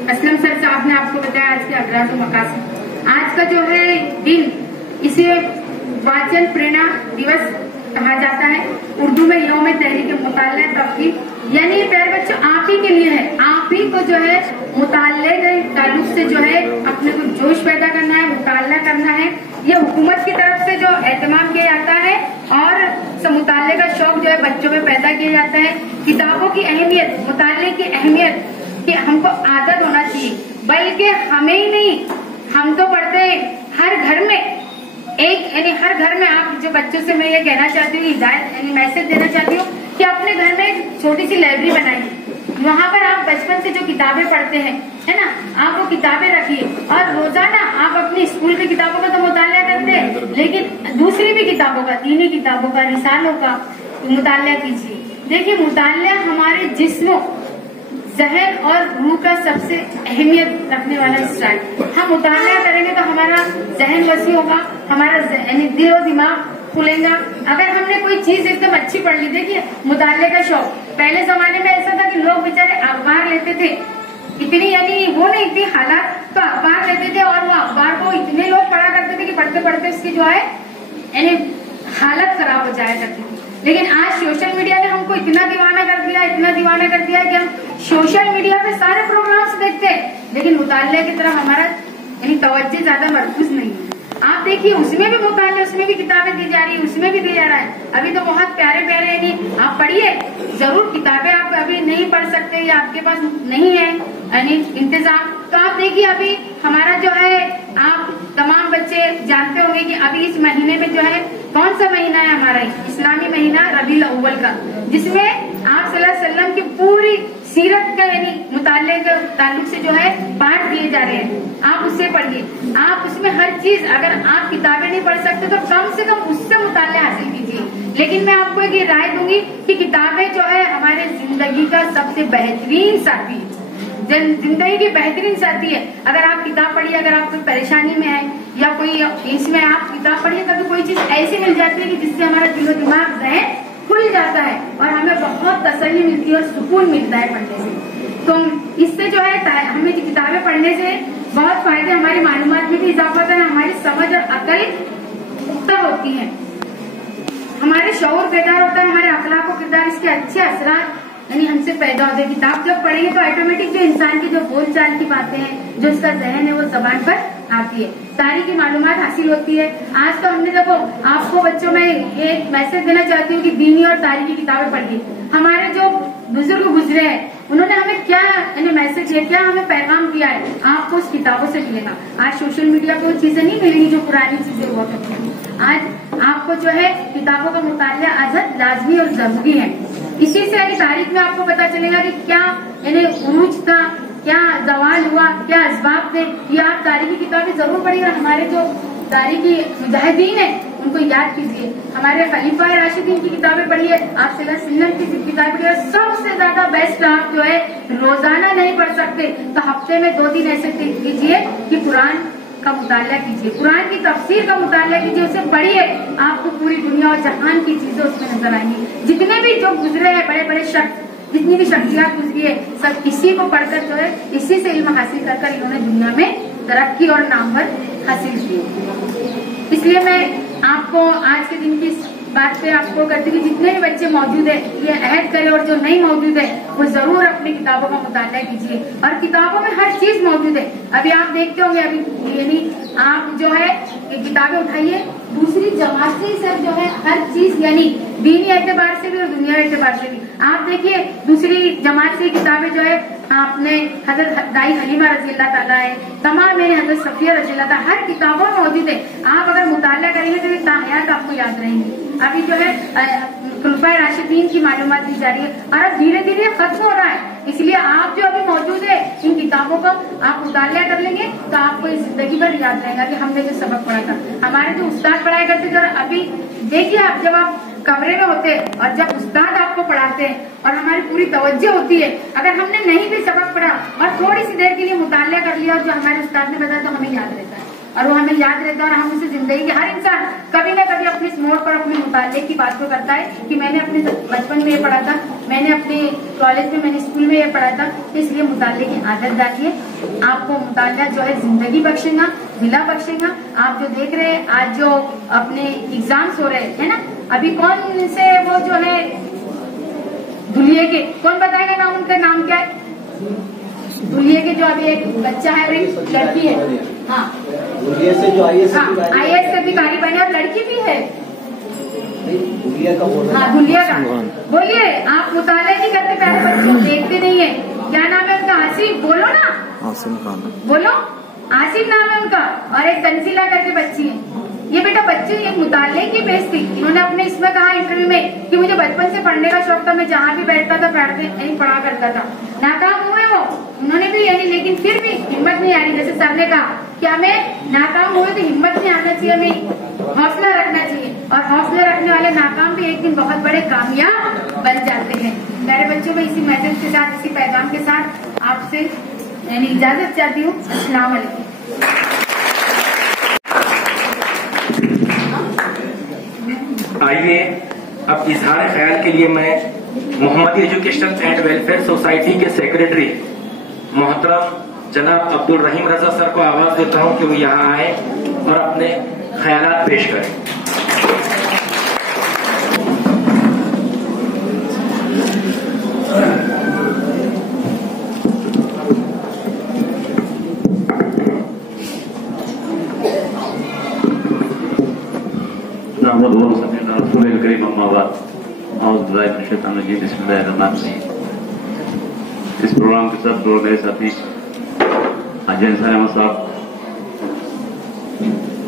असलम सर साहब ने आपको बताया आज के अगराज और मकासद। आज का जो है दिन, इसे वाचन प्रेरणा दिवस कहा जाता है। उर्दू में यौम तहरीक मुताल्ला तफकीर, यानी ये प्यारे बच्चों आप ही के लिए है। आप ही को जो है मुताल्ले के ताल्लुक से जो है अपने को जोश पैदा करना है, मुताल्ला करना है। ये हुकूमत की तरफ से जो एहतमाम किया जाता है और मुताल्ले का शौक जो है बच्चों में पैदा किया जाता है। किताबों की अहमियत, मुताल्ले की अहमियत कि हमको आदत होना चाहिए, बल्कि हमें ही नहीं, हम तो पढ़ते हैं हर घर में एक, यानी हर घर में आप जो बच्चों से मैं ये कहना चाहती हूँ, हिदायत यानी मैसेज देना चाहती हूँ कि अपने घर में एक छोटी सी लाइब्रेरी बनाइए। वहाँ पर आप बचपन से जो किताबें पढ़ते हैं, है ना, आप वो किताबें रखिए और रोजाना आप अपनी स्कूल की किताबों का तो मुताला करते हैं, लेकिन दूसरी भी किताबों का, दीनी किताबों का, रिसालों का मुताला कीजिए। देखिए, मुताला हमारे जिस्म, जहन और रूह का सबसे अहमियत रखने वाला हिस्सा है। हम मुताला करेंगे तो हमारा जहन वसी होगा, हमारा दिल और दिमाग खुलेगा। अगर हमने कोई चीज एकदम अच्छी पढ़ ली, देखिए मुताले का शौक, पहले जमाने में ऐसा था कि लोग बेचारे अखबार लेते थे, इतनी यानी वो नहीं थी हालात, तो अखबार लेते थे और वो अखबार को इतने लोग पढ़ा करते थे कि पढ़ते पढ़ते उसकी जो है यानी हालत खराब हो जाया करती थी। लेकिन आज सोशल मीडिया ने हमको इतना दीवाना कर दिया, इतना दीवाना कर दिया कि हम सोशल मीडिया पे सारे प्रोग्राम्स देखते हैं, लेकिन मुताले की तरफ हमारा यानी तवज्जो ज्यादा मरकूज नहीं है। आप देखिए उसमें भी मुताले, उसमें भी किताबें दी जा रही है, उसमें भी दिया जा रहा है। अभी तो बहुत प्यारे प्यारे यानी आप पढ़िए जरूर, किताबें आप अभी नहीं पढ़ सकते या आपके पास नहीं है यानी इंतजाम, तो आप देखिए अभी हमारा जो है, आप तमाम बच्चे जानते होंगे कि अभी इस महीने में जो है, कौन सा महीना है हमारा इस्लामी महीना रबीउल अव्वल का, जिसमें आप सल्लल्लाहु अलैहि वसल्लम की पूरी सीरत का यानी मुताले के ताल्लुक से जो है पाठ दिए जा रहे हैं। आप उससे पढ़िए, आप उसमें हर चीज, अगर आप किताबें नहीं पढ़ सकते तो कम से कम उससे मुताले हासिल कीजिए। लेकिन मैं आपको एक राय दूंगी कि किताबें जो है हमारे जिंदगी का सबसे बेहतरीन साथी है, जिंदगी की बेहतरीन साथी है। अगर आप किताब पढ़िए, अगर आप कोई परेशानी में है या कोई इसमें आप किताब पढ़िए, कभी कोई चीज ऐसी मिल जाती है कि जिससे हमारा दिलो दिमाग जहन खुल जाता है और हमें बहुत तसल्ली मिलती है और सुकून मिलता है पढ़ने से। तो इससे जो है हमें किताबें पढ़ने से बहुत फायदे, हमारी मालूमात में भी इजाफा होता है, हमारी समझ और अकल पुख्ता होती है, हमारे शऊर बेदार होता है, हमारे अखलाक और किरदार इसके अच्छे असरात यानी हमसे पैदा होते हैं। किताब जब पढ़ेंगे तो ऑटोमेटिक जो इंसान की जो बोलचाल की बातें हैं, जो इसका जहन है, वो जबान पर आती है, सारी की मालूमात हासिल होती है। आज तो हमने देखो, आपको बच्चों में एक मैसेज देना चाहती हूँ कि दीनी और तारीखी किताबें पढ़िए। हमारे जो बुजुर्ग गुजरे हैं उन्होंने हमें क्या मैसेज दिया, क्या हमें पैगाम दिया है, आपको उस किताबों से मिलेगा। आज सोशल मीडिया पे वो चीजें नहीं मिलेंगी जो पुरानी चीजें हुआ करती हैं। आज आपको जो है किताबों का मुताला आज़ाद लाजमी और जरूरी है। इसी से यानी तारीख में आपको पता चलेगा कि क्या यानी उरूज था, क्या जवाल हुआ, क्या असबाब थे। ये आप तारीखी किताबें जरूर पढ़िएगा। हमारे जो तारीखी मुजाहिदीन है उनको याद कीजिए, हमारे खलीफा राशिदीन की किताबें पढ़िए, आप सल्लल्लाहु की किताबें पढ़िए। सबसे ज्यादा बेस्ट आप जो है रोजाना नहीं पढ़ सकते तो हफ्ते में 2 दिन ऐसे कीजिए कि कुरान का मुताला कीजिए, कुरान की तफसीर का मुताला कीजिए, उसे पढ़िए। आपको पूरी दुनिया और जहान की चीजें उसमें नजर आएंगी। जितने भी जो गुजरे हैं बड़े बड़े शख्स, जितनी भी शख्सियात गुजरी है, सब इसी को पढ़कर जो है इसी से इल्म हासिल कर इन्होंने दुनिया में तरक्की और नामवर हासिल की। इसलिए मैं आपको आज के दिन की बात पे आपको करती हूँ, जितने भी बच्चे मौजूद है ये अहद करें और जो नहीं मौजूद है वो जरूर अपनी किताबों का मुताला कीजिए। और किताबों में हर चीज मौजूद है। अभी आप देखते होंगे, अभी यानी आप जो है ये किताबें उठाइए, दूसरी जमात से सब जो है हर चीज यानी दीनी एतबार से भी और दुनिया एतबार से भी। आप देखिए दूसरी जमात से किताबें जो है आपने हजरत दाई हलीमा रजी अल्लाह ताला है, तमाम हजरत सफिया रजी अल्लाह ताला, हर किताबों में मौजूद है। आप अगर मुताला करेंगे तो ये ताहयात आपको याद रहेंगी। अभी जो है खुलफाए राशिदीन की मालूमात दी जा रही है और अब धीरे धीरे खत्म हो रहा है। इसलिए आप जो अभी मौजूद है इन किताबों का आप मुताला कर लेंगे तो आपको इस जिंदगी भर याद रहेगा कि हमने जो सबक पढ़ा था। हमारे जो उस्ताद पढ़ाया करते थे, और अभी देखिए आप जब आप कमरे में होते और जब उस्ताद आपको पढ़ाते हैं और हमारी पूरी तवज्जो होती है, अगर हमने नहीं भी सबक पढ़ा और थोड़ी सी देर के लिए मुताला कर लिया और जो हमारे उस्ताद ने बताया तो हमें याद रहता है और वो हमें याद रहता है। और हम उसे जिंदगी के हर इंसान कभी ना कभी अपने इस मोड़ पर अपने मुताले की बात को करता है कि मैंने अपने बचपन में ये पढ़ा था, मैंने अपने कॉलेज में, मैंने स्कूल में ये पढ़ा था। तो इसलिए मुताले की आदत डालिए, आपको मुताला जो है जिंदगी बख्शेगा, जिला बख्शेगा। आप जो देख रहे हैं आज जो अपने एग्जाम्स हो रहे हैं ना, अभी कौन से वो जो है धुलिये के, कौन बताएगा नाम, उनका नाम क्या है? धुलिये के जो अभी एक बच्चा है और एक लड़की है, हाँ धुलिये से जो आईएएस के अधिकारी बने और लड़की भी है। धुलिया का बोल रहा हाँ धुलिया का बोलिए। आप मुताले नहीं करते, प्यारे बच्चों देखते नहीं है। क्या नाम है उनका? आसिफ, बोलो ना, आसिम खान, बोलो। आसिफ नाम है उनका और एक तंजीला करके बच्ची है। ये बेटा बच्चे एक मुताले की बेस थी। इन्होंने अपने इसमें कहा इंटरव्यू में कि मुझे बचपन से पढ़ने का शौक था, मैं जहाँ भी बैठता था पढ़ा करता था। नाकाम हुए वो, उन्होंने भी यानी, लेकिन फिर भी हिम्मत नहीं आ रही। जैसे सर ने कहा कि हमें नाकाम हुए तो हिम्मत नहीं आना चाहिए, हमें हौसला रखना चाहिए। और हौसला रखने वाले नाकाम भी एक दिन बहुत बड़े कामयाब बन जाते हैं। मेरे बच्चों में इसी मैसेज के साथ, इसी पैगाम के साथ आपसे यानी इजाजत चाहती हूँ। अस्सलाम वालेकुम। आइए अब इजहार ख्याल के लिए मैं मोहम्मदी एजुकेशन एंड वेलफेयर सोसाइटी के सेक्रेटरी मोहतरम जनाब अब्दुल रहीम रजा सर को आवाज देता हूं कि वो यहाँ आए और अपने ख्यालात पेश करें। इस प्रोग्राम के साथ दो मेरे साथी अजय अहमद साहब,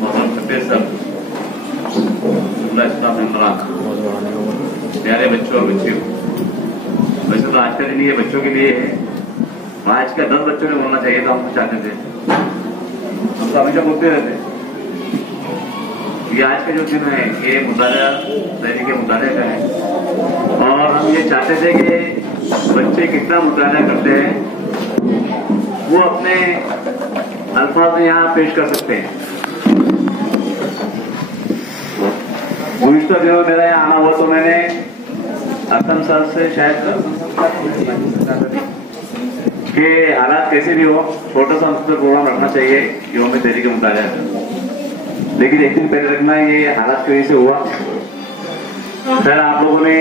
मोहम्मद फतेह साहब, प्यारे बच्चों और बच्चियों, वैसे तो आज का दिन ये बच्चों के लिए है। आज का 10 बच्चों ने बोलना चाहिए था, हम चाहते थे, हम तो हमेशा बोलते रहते। ये आज का जो दिन है ये मुताला, दैनिक मुताले का है और हम ये चाहते थे कि बच्चे कितना मुताला करते हैं वो अपने अल्फाज में यहाँ पेश कर सकते हैं। गुज़िश्ता दिनों में मेरा यहाँ आना हुआ तो मैंने अकरम सर से शायद कि हालात कैसे भी हो छोटा सा मुख्तलिफ प्रोग्राम रखना चाहिए यौम तहरीक मुताला, लेकिन एक दिन पहले रखना ये हालात की वजह से हुआ। खैर आप लोगों ने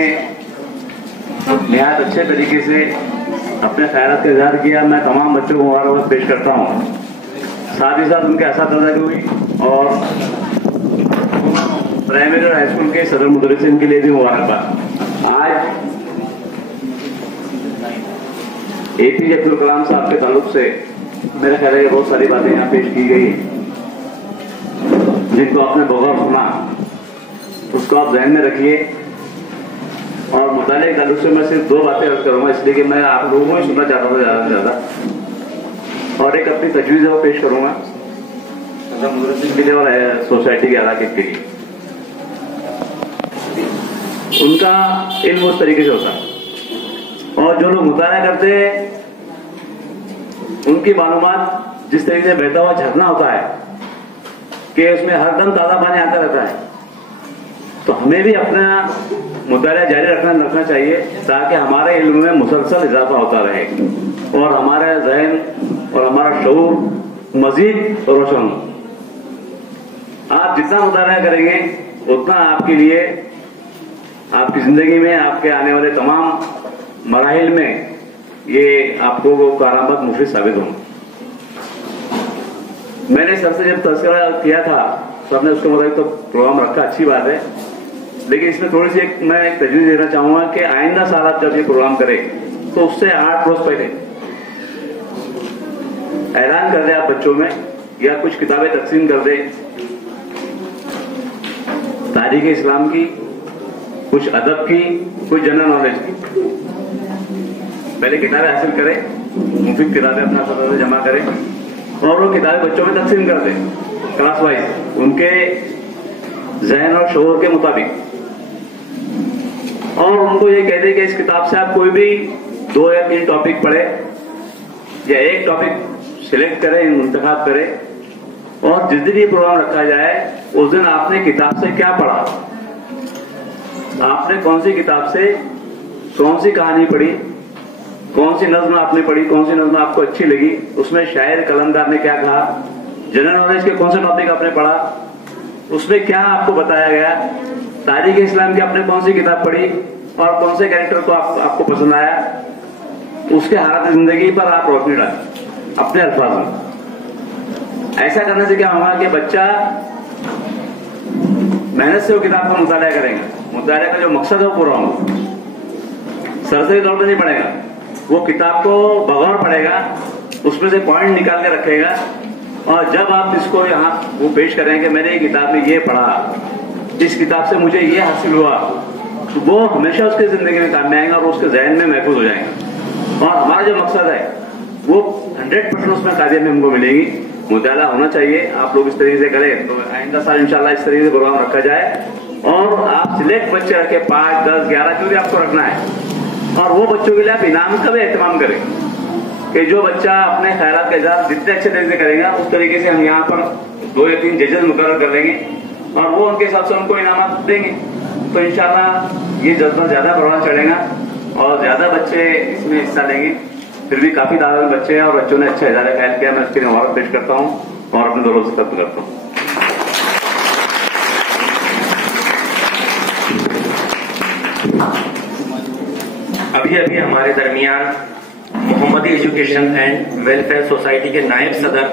निहायत अच्छे तरीके से अपने ख्यालात का इजहार किया। मैं तमाम बच्चों को मुबारकबाद पेश करता हूँ, साथ ही साथ उनके असातिज़ा की हुई और प्राइमरी और हाई स्कूल के सदर मुदर्रिसीन के लिए भी मुबारकबाद। आज APJ अब्दुल कलाम साहब के ताल्लुक से मेरे ख्याल है बहुत सारी बातें यहाँ पेश की गई जिनको आपने बगौर सुना, उसको आप ध्यान में रखिए और मुताले के ताल्लुक से मैं सिर्फ 2 बातें अर्ज करूंगा, इसलिए कि मैं आप लोगों को सुनना चाहता हूँ ज़्यादा से ज़्यादा, और एक अपनी तजवीज़ वो पेश करूंगा के लिए और सोसाइटी के इलाके के लिए। उनका इल्म उस तरीके से होता है, और जो लोग मुताला करते हैं उनकी मालूमात जिस तरीके से बहता हुआ झरना होता है कि उसमें हरदम ताज़ा पानी आता रहता है, तो हमें भी अपना मुताला जारी रखना चाहिए ताकि हमारे इल्म में मुसलसल इजाफा होता रहे और हमारा जहन और हमारा शऊर मजीद रोशन हो। आप जितना मुताला करेंगे उतना आपके लिए, आपकी जिंदगी में, आपके आने वाले तमाम मराहिल में ये आपको कारामद मुफीद साबित होंगे। मैंने सर से जब तज़किरा किया था तो हमने उसके मुताबिक तो प्रोग्राम रखा, अच्छी बात है, लेकिन इसमें थोड़ी सी मैं एक तजवीज़ देना चाहूंगा कि आइंदा साल आप जब ये प्रोग्राम करें तो उससे 8 रोज पहले ऐलान कर दे आप बच्चों में, या कुछ किताबें तकसीम कर दे तारीख इस्लाम की, कुछ अदब की, कुछ जनरल नॉलेज की। पहले किताबें हासिल करें, मुफीद किताबें अपना पता जमा करें और वो किताबें बच्चों में तकसीम कर दें क्लास वाइज, उनके जहन और शऊर के मुताबिक, और उनको ये कह दें कि इस किताब से आप कोई भी 2 या 3 टॉपिक पढ़े या एक टॉपिक सिलेक्ट करें, इंतखाब करें, और जिस दिन ये प्रोग्राम रखा जाए उस दिन आपने किताब से क्या पढ़ा, आपने कौन सी किताब से कौन सी कहानी पढ़ी, कौन सी नज्म आपने पढ़ी, कौन सी नज्म आपको अच्छी लगी, उसमें शायर कलमदार ने क्या कहा, जनरल नॉलेज के कौन से टॉपिक आपने पढ़ा, उसमें क्या आपको बताया गया, तारीख इस्लाम की आपने कौन सी किताब पढ़ी और कौन से कैरेक्टर को आपको पसंद आया, उसके हालात जिंदगी पर आप रोशनी डालें अपने अल्फाज में। ऐसा करने से क्या होगा कि बच्चा मेहनत से वो किताब का मुताला करेगा, मुताले का जो मकसद है वो पूरा होगा, सरसरी तौर पर नहीं पढ़ेगा, वो किताब को बगौर पढ़ेगा, उसमें से पॉइंट निकाल के रखेगा, और जब आप इसको यहाँ वो पेश करें कि मैंने ये किताब में ये पढ़ा, इस किताब से मुझे ये हासिल हुआ, तो वो हमेशा उसकी जिंदगी में काम में आएगा और उसके जहन में महफूज हो जाएगा। और हमारा जो मकसद है वो 100% उसमें कामयाबी हमको मिलेगी। मुताला होना चाहिए, आप लोग इस तरीके से करें तो आइंदा साल इंशाल्लाह इस तरीके से प्रोग्राम रखा जाए, और आप सिलेक्ट बच्चे रखे 5, 10, 11 जो भी आपको रखना है, और वो बच्चों के लिए आप इनाम का भी एहतमाम करें कि जो बच्चा अपने ख्यालात का इजहार जितने अच्छे तरीके से करेगा उस तरीके से हम यहाँ पर 2 या 3 जजेस मुकर्रर कर लेंगे और वो उनके हिसाब से उनको इनाम देंगे, तो इंशाल्लाह ये जज्बा ज्यादा बढ़ाना चढ़ेगा और ज्यादा बच्चे इसमें हिस्सा लेंगे। फिर भी काफी तादाद में बच्चे हैं और बच्चों ने अच्छा इजारा ख्याल किया, मैं उसके लिए मुबारक पेश करता हूँ और अपने दोनों से खत्म करता हूँ। अभी अभी हमारे दरमियान मोहम्मदी एजुकेशन एंड वेलफेयर सोसाइटी के नायब सदर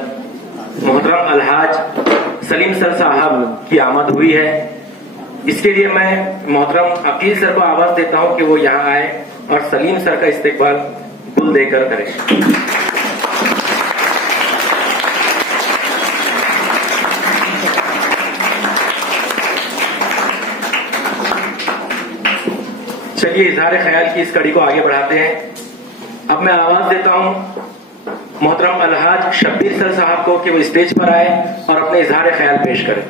मोहतरम अलहाज सलीम सर साहब की आमद हुई है। इसके लिए मैं मोहतरम अकील सर को आवाज देता हूं कि वो यहाँ आए और सलीम सर का इस्तेकबाल गुल देकर करें। चलिए इजहार ख्याल की इस कड़ी को आगे बढ़ाते हैं। अब मैं आवाज देता हूं मोहतरम अलहाज शब्बीर सर साहब को कि वो स्टेज पर आए और अपने इजहार ख्याल पेश करें।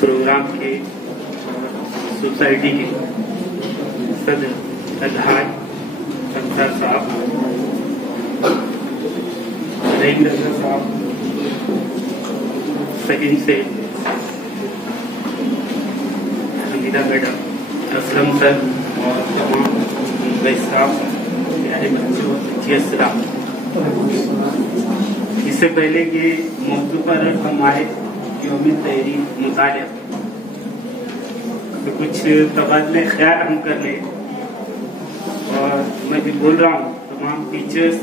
प्रोग्राम के सोसाइटी के सदर अलहाज संसार साहब, रहीम रजा साहब, सलीम से हमीदा मैडम, असलम सर और तमाम भाई साहब, प्यारे बच्चों, जी अस्सलाम। इससे पहले कि मौजू पर हम आए यौम तहरीक मुतालिया, तो कुछ तबादले ख्याल हम कर ले, और मैं भी बोल रहा हूँ तमाम टीचर्स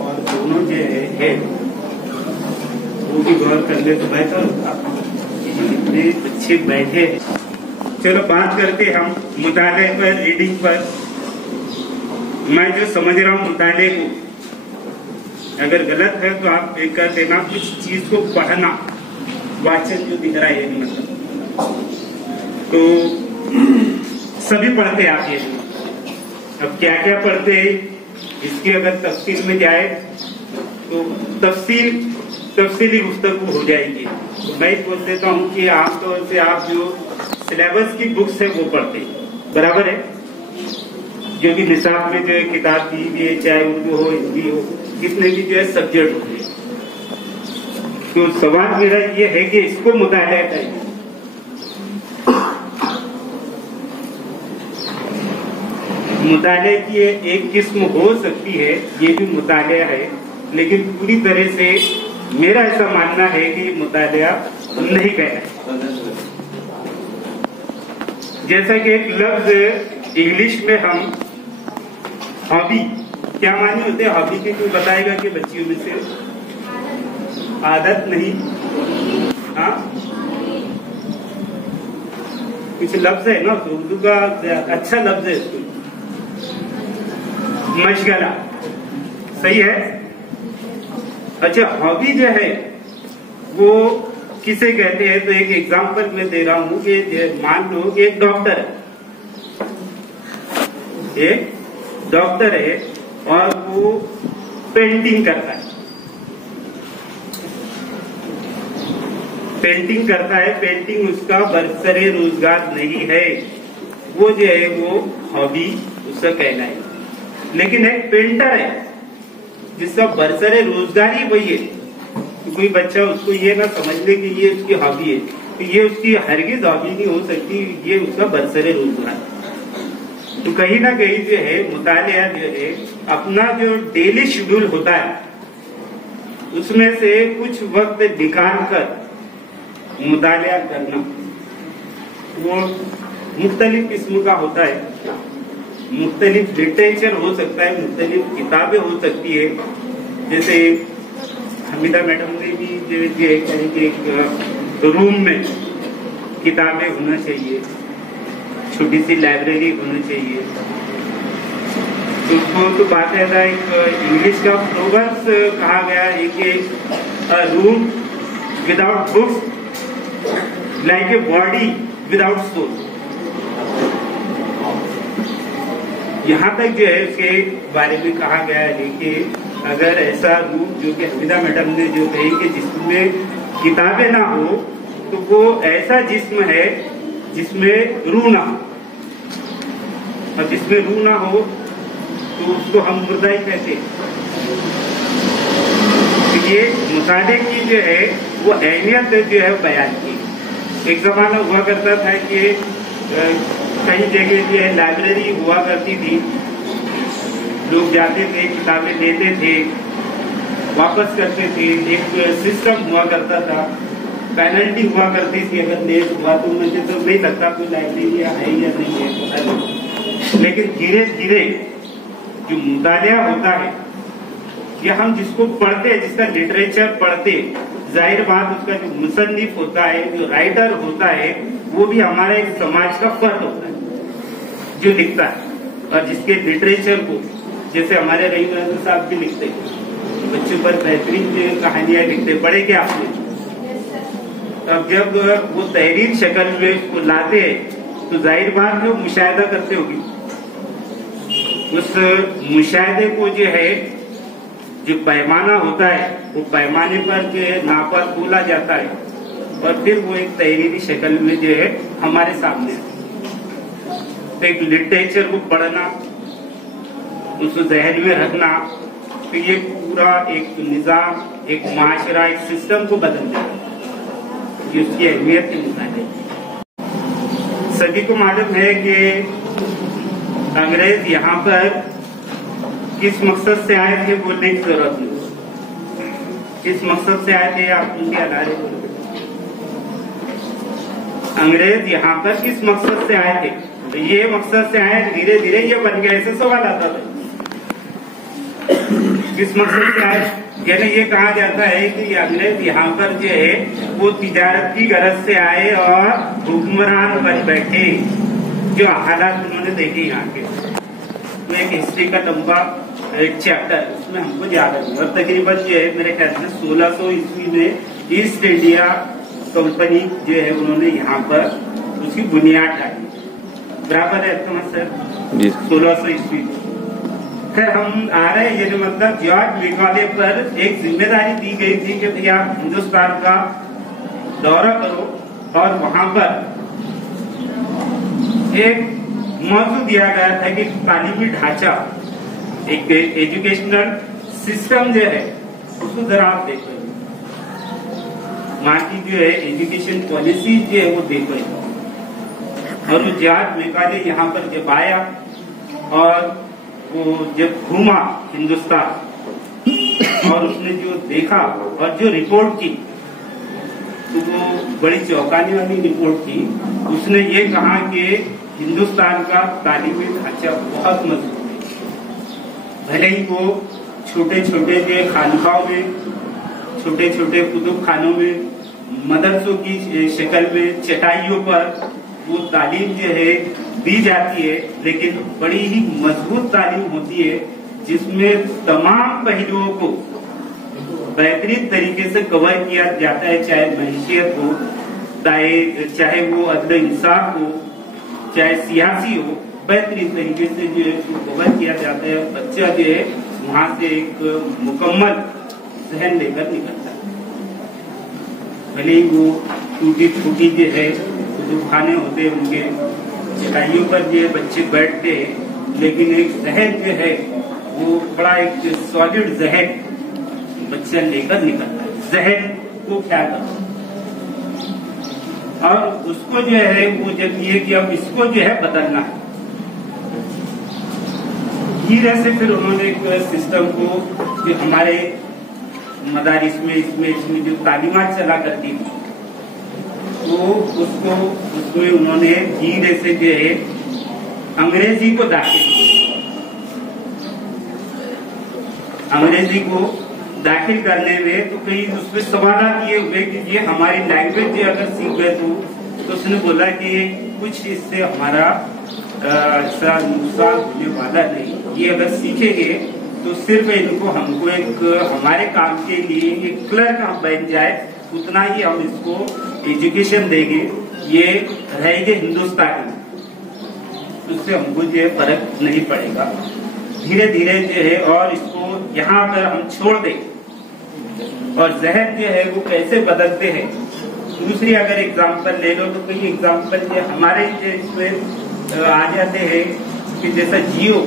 और दोनों जो है वो भी गौर कर ले तो बेहतर होता। इतने बच्चे बैठे, चलो बात करते हम मुताले पर, रीडिंग पर। मैं जो समझ रहा हूँ मुताले को, अगर गलत है तो आप कर देना। कुछ चीज को पढ़ना, वाचन जो दिख रहा है ये मतलब, तो सभी पढ़ते आप ये। अब क्या क्या पढ़ते हैं इसकी अगर तफसील में जाए तो तफसीली गुफ्तगू हो जाएगी। तो मैं बोल देता हूँ कि आमतौर से आप जो सिलेबस की बुक्स है वो पढ़ते, बराबर है। जो भी निसाब में जो है किताब दी हुई है, चाहे उर्दू हो हिंदी हो, जितने भी जो है सब्जेक्ट होते हैं, तो सवाल मेरा ये है कि इसको मुताला करें। मुताले की एक किस्म हो सकती है, ये भी मुताला है, लेकिन पूरी तरह से मेरा ऐसा मानना है कि मुताला नहीं कहना। जैसा कि एक लफ्ज इंग्लिश में हम हॉबी क्या माने होते हैं, हॉबी के कोई बताएगा कि बच्चियों में से आदत नहीं, हाँ कुछ लफ्ज है ना, तो उर्दू का अच्छा लफ्ज है इसको, मशगला, सही है। अच्छा, हॉबी जो है वो किसे कहते हैं, तो एक एग्जांपल मैं दे रहा हूं कि मान लो एक डॉक्टर है और वो पेंटिंग करता है, पेंटिंग उसका बरसरे रोजगार नहीं है, वो जो है वो हॉबी उसका कहना है। लेकिन एक पेंटर है जिसका बरसरे रोजगार ही वही है, तो कोई बच्चा उसको ये ना समझ ले कि ये उसकी हॉबी है, तो ये उसकी हरगिज हॉबी नहीं हो सकती, ये उसका बरसरे रोजगार। तो कहीं ना कहीं जो है मुतालिया जो है अपना जो डेली शेड्यूल होता है उसमें से कुछ वक्त निकाल कर मुतालिया करना, वो मुख्तलिफ किस्म का होता है। मुख्तलिफ लिटरेचर हो सकता है, मुख्तलिफ किताबें हो सकती है। जैसे हमीदा मैडम ने भी जो एक रूम में किताबें होना चाहिए, छोटी सी लाइब्रेरी होनी चाहिए। तो बाकायदा एक इंग्लिश का प्रोवर्ब्स कहा गया है कि room without books like a body without soul. यहाँ तक जो है उसके बारे में कहा गया है कि अगर ऐसा रूम जो कि हमीदा मैडम ने जो कही कि जिसमें किताबें ना हो तो वो ऐसा जिस्म है जिसमें रूह ना हो, और जिसमें रूह ना हो तो उसको हम मुर्दा ही कहते हैं। तो ये मुताले की जो है वो अहमियत जो है बयान की। एक जमाना हुआ करता था कि कई जगह जो है लाइब्रेरी हुआ करती थी, लोग जाते थे, किताबें लेते थे, वापस करते थे, एक सिस्टम हुआ करता था, पेनल्टी हुआ करती थी अगर लेट हुआ तो। मुझे तो नहीं लगता कोई लाइब्रेरी है या नहीं है, लेकिन धीरे धीरे जो मुतालिया होता है, या हम जिसको पढ़ते हैं, जिसका लिटरेचर पढ़ते, जाहिर बात उसका जो मुसन्निफ होता है, जो राइटर होता है, वो भी हमारा एक समाज का फर्द होता है जो लिखता है। और जिसके लिटरेचर को, जैसे हमारे रहीम साहब भी लिखते, बच्चों पर बेहतरीन कहानियां लिखते, पढ़े क्या आपने? अब जब वो तहरीर शक्ल में उसको लाते हैं तो जाहिर बात जो मुशाहिदा करते होगी, उस मुशाहिदे को जो है जो पैमाना होता है वो पैमाने पर जो है नापा तोला जाता है, और फिर वो एक तहरीरी शक्ल में जो है हमारे सामने है। तो एक लिटरेचर को पढ़ना, उसको जहन में रखना, तो ये पूरा एक निजाम, एक माशरा, एक सिस्टम को बदल देगा, ये उसकी अहमियत के मुताबिक। सभी को मालूम है कि अंग्रेज यहाँ पर किस मकसद से आए थे बोलने की जरूरत नहीं। किस मकसद से आए थे आप उनके अदारे बोल, अंग्रेज यहाँ पर किस मकसद से आए थे? तो ये मकसद से आए, धीरे धीरे ये बन गया, ऐसे सवाल आता था। किस मकसद से आए? यानी ये कहा जाता है कि अंग्रेज यहाँ पर जो है वो तिजारत की गरज से आए और हुक्मरान बन बैठे, जो हालात उन्होंने देखे यहाँ के। उसमें एक हिस्ट्री का लंबा एक चैप्टर उसमें हमको याद है और तकरीबन ये है मेरे ख्याल से 1600 ईस्वी में ईस्ट इंडिया कंपनी जो है उन्होंने यहाँ पर उसकी बुनियाद डाली। बराबर है तो सर 1600 ईस्वी। खैर हम आ रहे हैं, ये मतलब जॉर्ज मेकाले पर एक जिम्मेदारी दी गई थी कि भैया आप हिंदुस्तान का दौरा करो और वहां पर एक मौजू दिया गया था कि तालीमी ढांचा एक एजुकेशनल सिस्टम जो है उसको जरा आप देखो, वहां की जो है एजुकेशन पॉलिसी जो है वो देखो। और वो जॉर्ज मेकाले यहाँ पर जब आया और वो जब घूमा हिंदुस्तान और उसने जो देखा और जो रिपोर्ट की तो वो बड़ी चौंकाने वाली रिपोर्ट थी। उसने ये कहा कि हिंदुस्तान का तालीमी ढांचा बहुत मजबूत है, भले ही वो छोटे छोटे जो खानकाओं में, छोटे छोटे कुतुब खानों में, मदरसों की शक्ल में चटाइयों पर वो तालीम जो है दी जाती है, लेकिन बड़ी ही मजबूत तालीम होती है जिसमें तमाम पहलुओं को बेहतरीन तरीके से कवर किया जाता है, चाहे मैशियत हो, चाहे वो अदल इंसाफ हो, चाहे सियासी हो, बेहतरीन तरीके से जो है उसको कवर किया जाता है। बच्चा जो है वहां से एक मुकम्मल जहन लेकर निकलता है। भले ही वो टूटी फूटी जो है जो खाने होते हैं उनके चटाइयों पर जो बच्चे बैठते हैं, लेकिन एक जहन जो है वो बड़ा एक सॉलिड जहन बच्चा लेकर निकलता है। जहन को क्या करता और उसको जो है वो जब ये कि अब इसको जो है बदलना है, धीरे से फिर उन्होंने एक सिस्टम को जो हमारे मदारिस में इसमें जो तालीमात चला करती थी वो उसको उसमें उन्होंने धीरे से जो है अंग्रेजी को दाखिल करने में तो कई उसमें सवाल किए हुए कि ये हमारी लैंग्वेज अगर सीख गए तो उसने बोला कि कुछ इससे हमारा ऐसा नुकसान होने वाला नहीं, ये अगर सीखेंगे तो सिर्फ इनको हमको एक हमारे काम के लिए एक क्लर्क हम बन जाए उतना ही हम इसको एजुकेशन देंगे, ये रहेंगे हिंदुस्तानी, उससे हमको जो फर्क नहीं पड़ेगा। धीरे धीरे जो है और इसको यहाँ पर हम छोड़ दें और जहन जो है वो कैसे बदलते हैं। दूसरी अगर एग्जाम्पल ले लो तो कई एग्जाम्पल जो हमारे इसमें आ जाते हैं कि जैसा जियो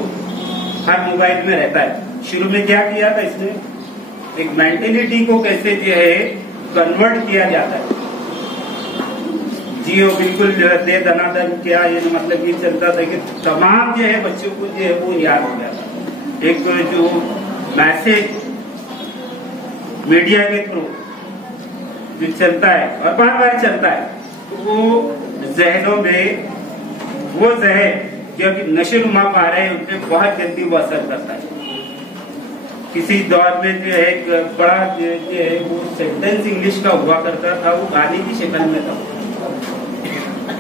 हर मोबाइल में रहता है। शुरू में क्या किया था इसने, एक मेंटेलिटी को कैसे जो है कन्वर्ट किया जाता है। जियो बिल्कुल दे दनादन क्या ये मतलब ये चलता था कि तमाम जो है बच्चों को जो है वो याद हो गया था। एक जो मैसेज मीडिया के थ्रू जो चलता है और बार बार चलता है तो वो जहनों में वो जहन जो कि नशे-नुमा पा रहे हैं उनपे बहुत जल्दी वो असर करता है। किसी दौर में जो है एक बड़ा जो है वो सेंटेंस इंग्लिश का हुआ करता था, वो गाने की शक्ल में था,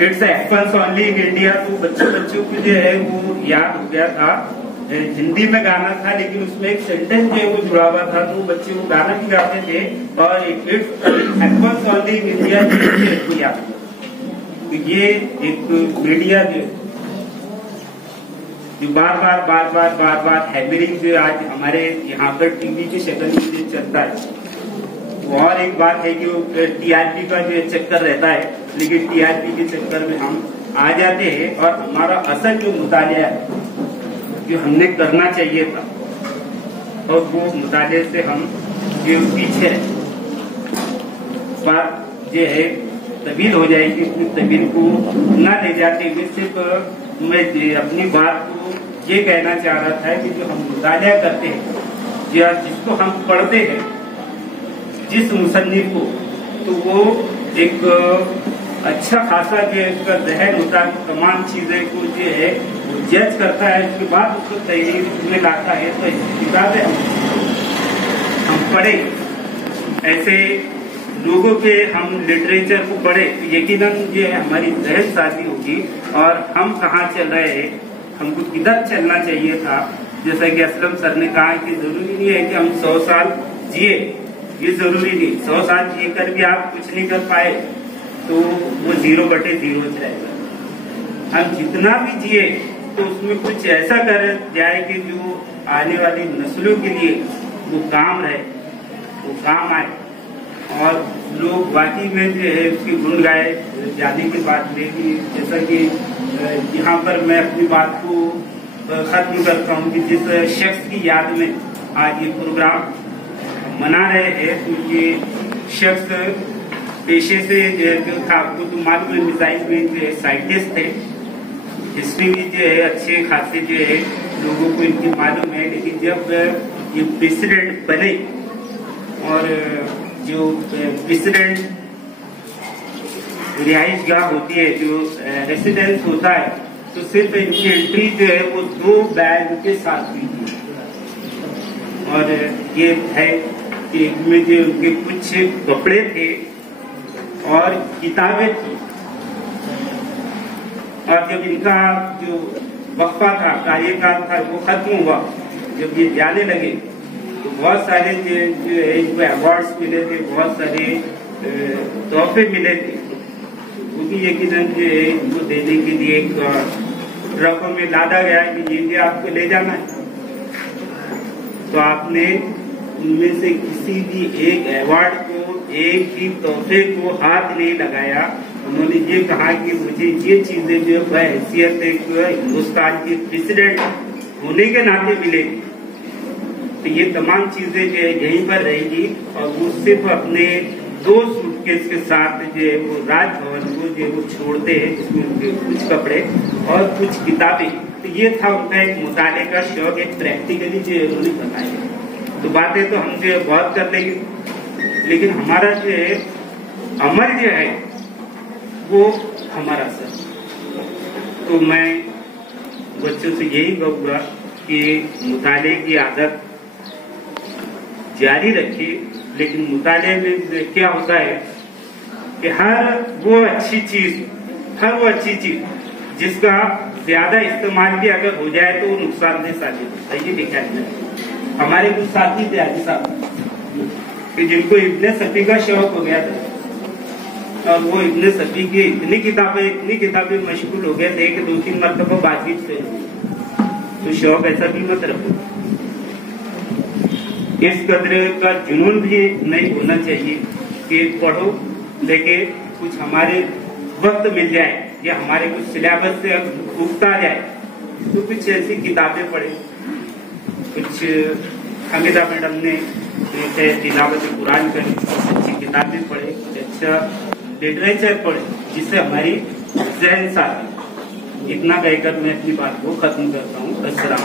it's happens only in India. तो बच्चों को जो है वो याद हो गया था। हिंदी में गाना था लेकिन उसमें एक सेंटेंस जो है वो जुड़ा हुआ था, तो बच्चे वो गाना भी गाते थे और it's happens only in India को याद हो। तो ये एक मीडिया जो बार बार हैमरिंग जो आज हमारे यहाँ पर टीवी की शक्ल में जो चलता है। और एक बात है कि टीआरपी का जो चक्कर रहता है, लेकिन टीआरपी के चक्कर में हम आ जाते हैं और हमारा असल जो मुतालिया है जो हमने करना चाहिए था और वो मुताले से हम जो पीछे बात जो है तब्दील हो जाएगी। उस तब्दील को न ले जाते हुए सिर्फ मैं अपनी बात को ये कहना चाह रहा था कि जो हम मुतालिया करते हैं या जिसको हम पढ़ते हैं जिस मुसन्निफ को, तो वो एक अच्छा खासा जो है उसका जहन होता है, तमाम चीजें को जो है वो जज करता है, उसके बाद उसको तहरीर में लाता है। तो ऐसी किताबें हम पढ़े, ऐसे लोगों के हम लिटरेचर को पढ़े तो यकीनन ये हमारी जहन साजी होगी और हम कहाँ चल रहे हैं, हमको किधर चलना चाहिए था। जैसा कि असलम सर ने कहा कि जरूरी नहीं है कि हम 100 साल जिए, ये जरूरी नहीं। 100 साल जी कर भी आप कुछ नहीं कर पाए तो वो 0/0 जाएगा। हम जितना भी जिए तो उसमें कुछ ऐसा कर जाए कि जो आने वाली नस्लों के लिए वो काम रहे, वो काम आए और लोग वाकई में जो है उसकी गुण गाए। जाने की बात नहीं, जैसा कि यहाँ पर मैं अपनी बात को खत्म करता हूँ कि जिस शख्स की याद में आज ये प्रोग्राम मना रहे हैं, तो ये शख्स पेशे से जो था आपको तो मालूम है, मिसाइल में जो साइंटिस्ट थे, हिस्ट्री में जो है अच्छे खासे जो है लोगों को इनकी मालूम है। लेकिन जब ये प्रेसिडेंट बने और जो प्रेसिडेंट रिहाइश गाह होती है, जो रेसिडेंस होता है, तो सिर्फ इनकी एंट्री जो है वो 2 बैग के साथ हुई थी। और ये है कि इनमें जो उनके कुछ कपड़े थे और किताबें थी। और जब इनका जो वक्फा था, कार्यकाल था, वो खत्म हुआ, जब ये जाने लगे तो बहुत सारे जो है इनको अवार्ड्स मिले थे, बहुत सारे तोहफे मिले थे। क्योंकि यकीनन जो है इनको देने के लिए एक ट्रकों में लादा गया कि ये आपको ले जाना है। तो आपने उनमें से किसी भी एक अवार्ड को, एक भी तोहफे को हाथ नहीं लगाया। उन्होंने ये कहा कि मुझे ये चीजें जो बहैसियत एक हिंदुस्तान के प्रेसिडेंट होने के नाते मिलेगी, तो ये तमाम चीजें जो है यहीं पर रहेगी। और वो सिर्फ अपने 2 सूटकेस के साथ जो है वो राजभवन को जो है वो छोड़ते हैं, जिसमें उनके कुछ कपड़े और कुछ किताबें। तो ये था उनका एक मुताले का शौक, एक प्रैक्टिकली जो है उन्होंने बताया। तो बातें तो हम जो है बहुत कर लेंगे, लेकिन हमारा जो है अमल जो है वो हमारा सर। तो मैं बच्चों से यही कहूँगा कि मुताले की आदत जारी रखिए। लेकिन मुताले में क्या होता है कि हर वो अच्छी चीज जिसका ज्यादा इस्तेमाल भी अगर हो जाए तो वो नुकसानदेह साबित होता है। ये देखा जाए, हमारे कुछ साथी थे आज साहब कि जिनको इब्ने सफी का शौक हो गया था, और वो इब्ने सफी की इतनी किताबें मशगूल हो गए थे कि 2-3 मरतबा बातचीत से। तो शौक ऐसा भी मत रखो, इस कदर का जुनून भी नहीं होना चाहिए कि पढ़ो लेकिन कुछ हमारे वक्त मिल जाए या हमारे कुछ सिलेबस से उगता जाए तो कुछ ऐसी किताबें पढ़े। कुछ हमीदा मैडम ने तिलावत कुरान करी, अच्छी किताबें पढ़े, कुछ अच्छा लिटरेचर पढ़े जिससे हमारी ज़हन साथ। इतना कहकर मैं अपनी बात को खत्म करता हूँ। अस्सलाम।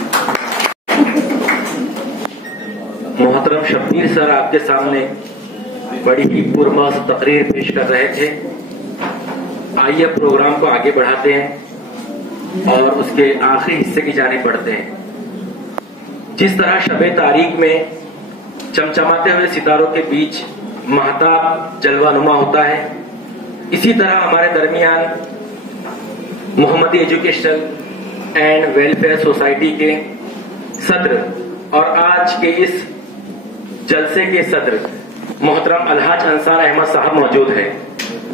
मोहतरम शब्बीर सर आपके सामने बड़ी ही पुरमौज तकरीर पेश कर रहे थे। आइए प्रोग्राम को आगे बढ़ाते हैं और उसके आखिरी हिस्से की जानिब बढ़ते हैं। जिस तरह शबे तारीख में चमचमाते हुए सितारों के बीच महताब जलवानुमा होता है, इसी तरह हमारे दरमियान मोहम्मदी एजुकेशनल एंड वेलफेयर सोसाइटी के सदर और आज के इस जलसे के सदर मोहतरम अलहाज अंसार अहमद साहब मौजूद हैं।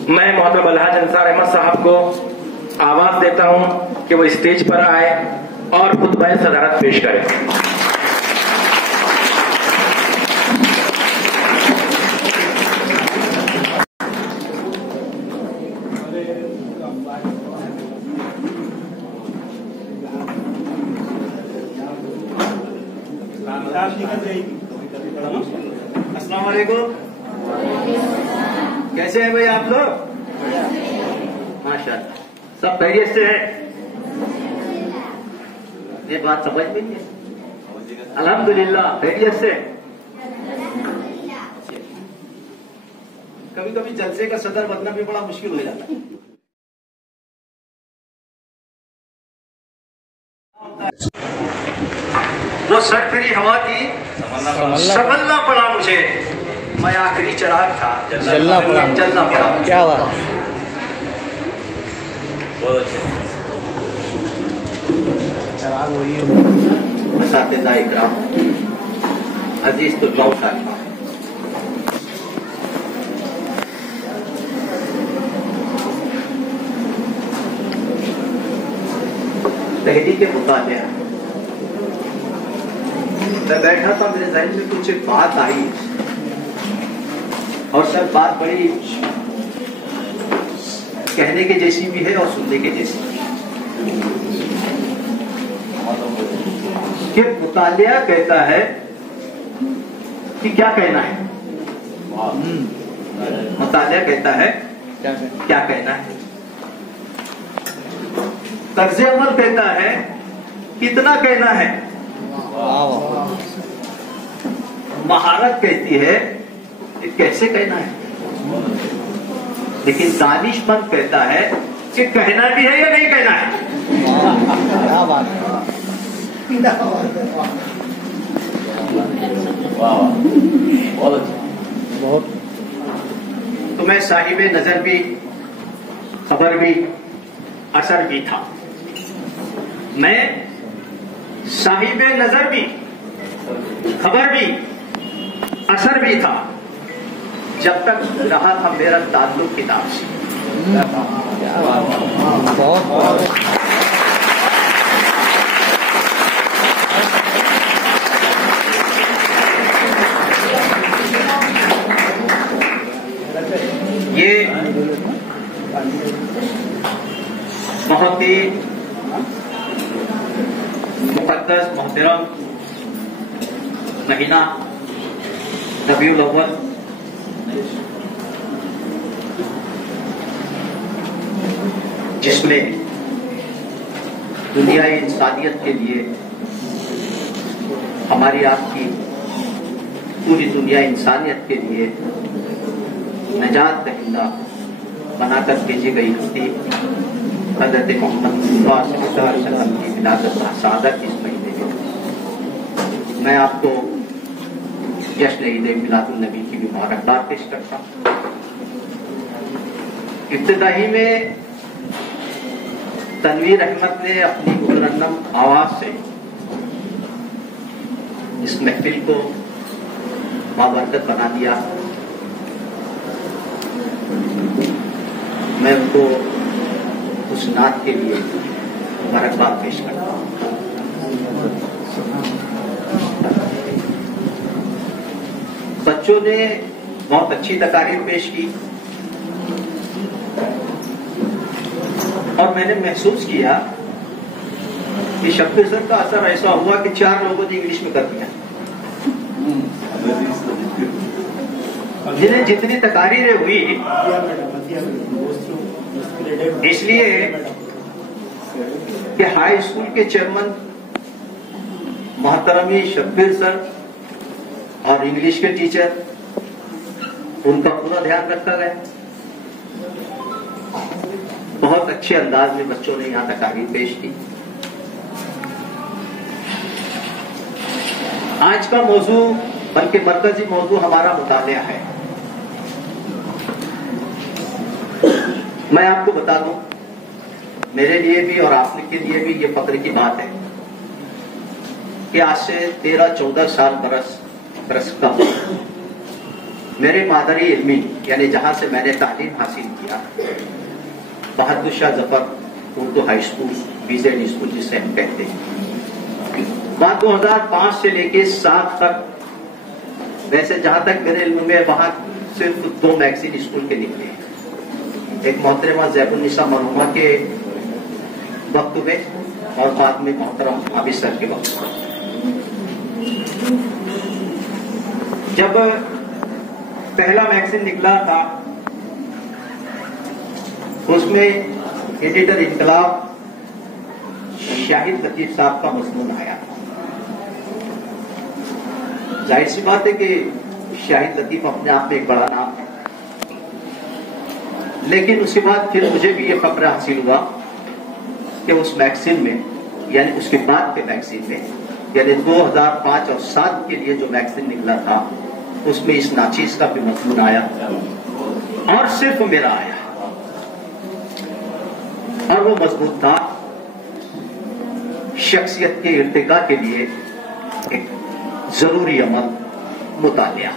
मैं मोहतरम अलहाज अंसार अहमद साहब को आवाज देता हूं कि वो स्टेज पर आए और खुतबा सदारत पेश करें। अस्सलाम वालेकुम। कैसे हैं भाई आप लोग? माशाअल्लाह, सब खैरियत से है? ये बात समझ में नहीं है? अल्हम्दुलिल्लाह खैरियत से। कभी कभी जलसे का सदर बनना भी बड़ा मुश्किल हो जाता है। वो सरफरी हवा की संभलना पड़ा मुझे, मैं आखिरी चिराग था, जलना पड़ा। क्या बात। असातिज़ा इकराम, अजीज तुल्लाह साहिबा, तहरीक मुतालिया। मैं बैठा था, मेरे ज़हन में कुछ एक बात आई और सब बात बड़ी कहने के जैसी भी है और सुनने के जैसी भी है कि मुतालिया कहता है कि क्या कहना है, मुतालिया कहता है क्या कहना है, तर्ज़े अमल कहता है कितना कहना है, महारत कहती है कि कैसे कहना है, लेकिन दानिशमंद कहता है कि कहना भी है या नहीं कहना है। क्या बात है, बहुत। तो मैं साहिबे नजर भी, खबर भी, असर भी था। मैं साहिबे नजर भी, खबर भी, असर भी था जब तक रहा था मेरा ताल्लुक किताब से। ये बहुत ही मुकद्दस मोहतरम महीना रबीउल अव्वल, जिसमें दुनियाई इंसानियत के लिए, हमारी आपकी पूरी दुनिया इंसानियत के लिए नजात दहिंदा बनाकर भेजी गई हस्ती हज़रत मोहम्मद सल्लल्लाहु अलैहि वसल्लम की विलादत सादत इस महीने में मैं आपको जश्न ईद मिलादुन नबी की भी मुबारकबाद पेश करता हूँ। इब्तिदाई में तनवीर अहमद ने अपनी मुतरन्नम आवाज से इस महफिल को बाबरकत बना दिया। मैं उनको उस नात के लिए मुबारकबाद पेश करता हूँ। बच्चों ने बहुत अच्छी तकारीर पेश की और मैंने महसूस किया कि शब्द सर का असर ऐसा हुआ कि 4 लोगों ने इंग्लिश में कर दिया। जिन्हें जितनी तकारीरें हुई, इसलिए कि हाई स्कूल के चेयरमैन मोहतरमी शब्बीर सर और इंग्लिश के टीचर, उनका पूरा ध्यान रखा गया। बहुत अच्छे अंदाज में बच्चों ने यहाँ तकारीर पेश की। आज का मौजू, बल्कि मरकजी मौजू हमारा मुतालिया है। मैं आपको बता दूं, मेरे लिए भी और आप के लिए भी ये फक्र की बात है कि आज से 13-14 साल बरस का मेरे मादरी इल्मी, यानी जहां से मैंने तालीम हासिल किया, Bahadur Shah Zafar Urdu high school, BZ school जिसे हम कहते हैं, बात 2005 से लेके 7 तक, वैसे जहां तक मेरे इल्म में वहां सिर्फ 2 मैगजीन स्कूल के निकले हैं। एक मोहतरमा ज़ैबुन्निसा मरहुमा के वक्त में और बाद में मोहतरम हाफिज सर के वक्त में। जब पहला मैगजीन निकला था, उसमें एडिटर इनकलाब शाहिद लतीफ साहब का मजमून आया। जाहिर सी बात है कि शाहिद लतीफ अपने आप में एक बड़ा नाम है, लेकिन उसके बाद फिर मुझे भी ये फक्र हासिल हुआ कि उस मैगजीन में, यानी उसके बाद के मैगजीन में, यानी 2005 और 7 के लिए जो मैगजीन निकला था, उसमें इस नाचीज का भी मजमून आया और सिर्फ मेरा आया। और वो मजमून था शख्सियत के इर्तिका के लिए एक जरूरी अमल मुतालिया।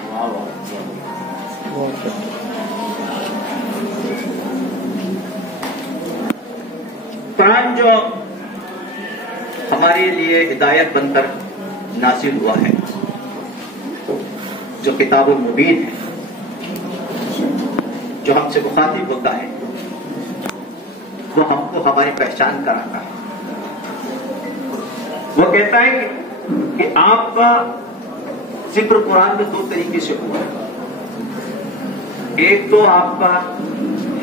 कुरान जो हमारे लिए हिदायत बनकर नाजिल हुआ है, जो किताबुल मुबीन है, जो हमसे मुखातिब होता है, वो हमको हमारी पहचान कराता है। वो कहता है कि आपका जिक्र कुरान में दो तरीके से हुआ है। एक तो आपका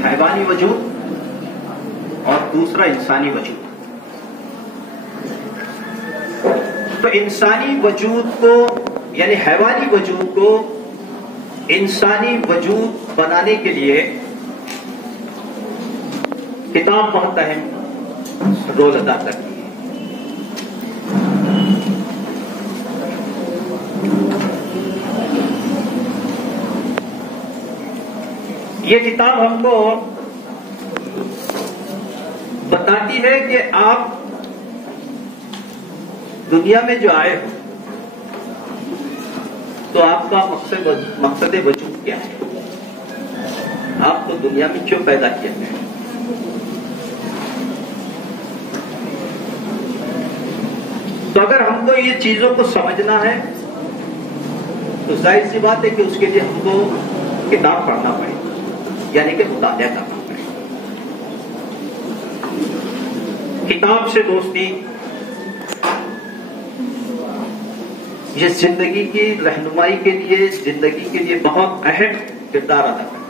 हैवानी वजूद और दूसरा इंसानी वजूद। तो इंसानी वजूद को यानी हैवानी वजूद को इंसानी वजूद बनाने के लिए किताब बहुत अहम रोल अदा करती है। ये किताब हमको बताती है कि आप दुनिया में जो आए हो तो आपका मकसद वजूद क्या है, आपको दुनिया में क्यों पैदा किया गया है। तो अगर हमको ये चीजों को समझना है तो जाहिर सी बात है कि उसके लिए हमको किताब पढ़ना पड़ेगा, यानी कि मुतालिया करना पड़ेगा। किताब से दोस्ती ये जिंदगी की रहनुमाई के लिए, जिंदगी के लिए बहुत अहम किरदार अदा करता है।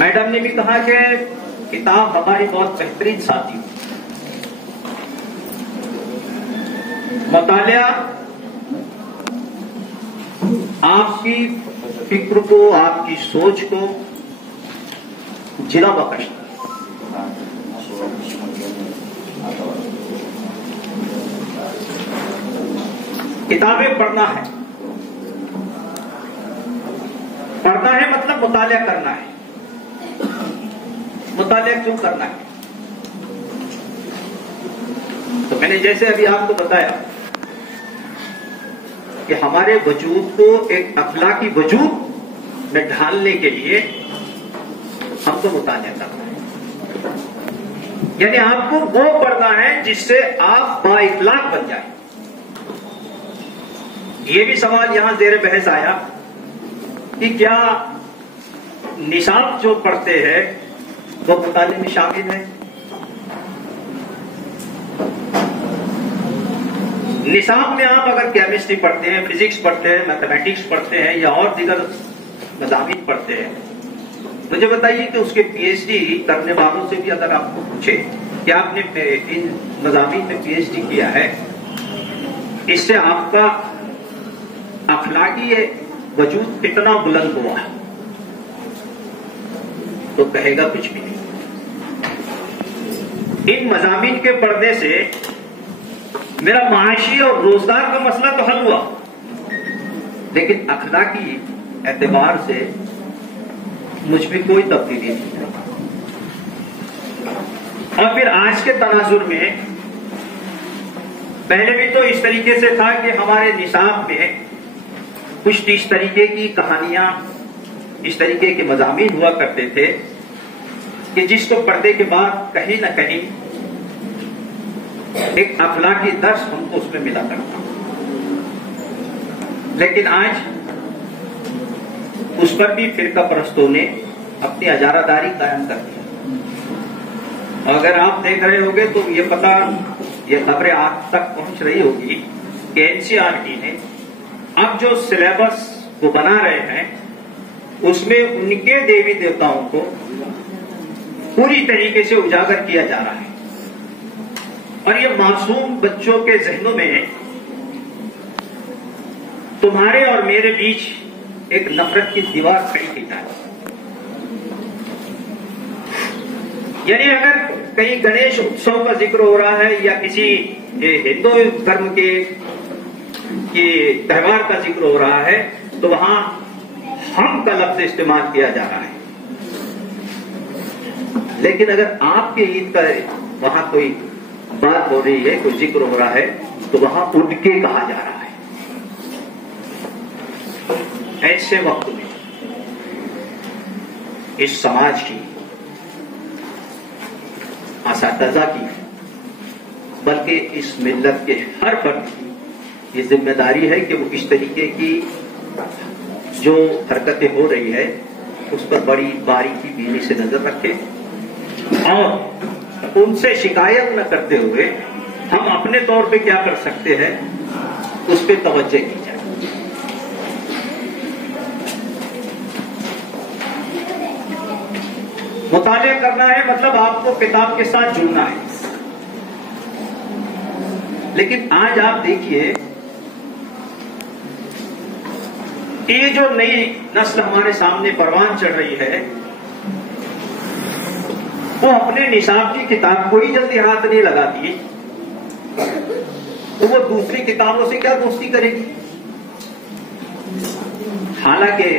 मैडम ने भी कहा कि किताब हमारी बहुत बेहतरीन साथी है। मुतालिया आपकी फिक्र को, आपकी सोच को जिला बख्शता है। किताबें पढ़ना है, पढ़ना है मतलब मुतालिया करना है। मुतालिया क्यों करना है? तो मैंने जैसे अभी आपको बताया कि हमारे वजूद को एक अखलाकी वजूद में ढालने के लिए हमको मुतालिया करना है, यानी आपको वो पढ़ना है जिससे आप बाइखलाक बन जाए। ये भी सवाल यहां ज़ेर बहस आया कि क्या निसाब जो पढ़ते हैं वो मुताले में शामिल है। निसाब में आप अगर केमिस्ट्री पढ़ते हैं, फिजिक्स पढ़ते हैं, मैथमेटिक्स पढ़ते हैं या और दीगर मज़ामीन पढ़ते हैं, मुझे बताइए कि उसके पीएचडी करने वालों से भी अगर आपको पूछे कि आपने इन मज़ामीन में पीएचडी किया है, इससे आपका अखलाकी वजूद कितना बुलंद हुआ, तो कहेगा कुछ भी नहीं। इन मज़ामीन के पढ़ने से मेरा माशी और रोजगार का मसला तो हल हुआ, लेकिन अखलाकी एतबार से मुझ में कोई तब्दीली नहीं है। और फिर आज के तनाजुर में पहले भी तो इस तरीके से था कि हमारे निसाब में कुछ इस तरीके की कहानियां, इस तरीके के मज़ामीन हुआ करते थे कि जिसको पढ़ने के बाद कहीं ना कहीं एक अखलाकी दर्स हमको उसमें मिला करता। लेकिन आज उस पर भी फिरका परस्तों ने अपनी अजारादारी कायम कर दी। अगर आप देख रहे होंगे तो ये खबरें आप तक पहुंच रही होगी कि एनसीईआरटी ने अब जो सिलेबस वो बना रहे हैं उसमें उनके देवी देवताओं को पूरी तरीके से उजागर किया जा रहा है। और ये मासूम बच्चों के जहनों में तुम्हारे और मेरे बीच एक नफरत की दीवार खड़ी की जाए। यानी अगर कहीं गणेश उत्सव का जिक्र हो रहा है या किसी हिंदू धर्म के त्योहार का जिक्र हो रहा है तो वहां हम का लफ्ज इस्तेमाल किया जा रहा है। लेकिन अगर आपके ईद पर वहां कोई बात हो रही है, कोई जिक्र हो रहा है, तो वहां उठ के कहा जा रहा है। ऐसे वक्त में इस समाज की, असातिज़ा की, बल्कि इस मिल्लत के हर फर्द की ये जिम्मेदारी है कि वो इस तरीके की जो हरकतें हो रही है उस पर बड़ी बारीकी बीनी से नजर रखे और उनसे शिकायत न करते हुए हम अपने तौर पे क्या कर सकते हैं उस पर तवज्जो की जाए। मुतालिया करना है मतलब आपको किताब के साथ जुड़ना है। लेकिन आज आप देखिए, ये जो नई नस्ल हमारे सामने परवान चढ़ रही है, वो अपने निसाब की किताब को ही जल्दी हाथ नहीं लगाती, तो वो दूसरी किताबों से क्या दोस्ती करेगी। हालांकि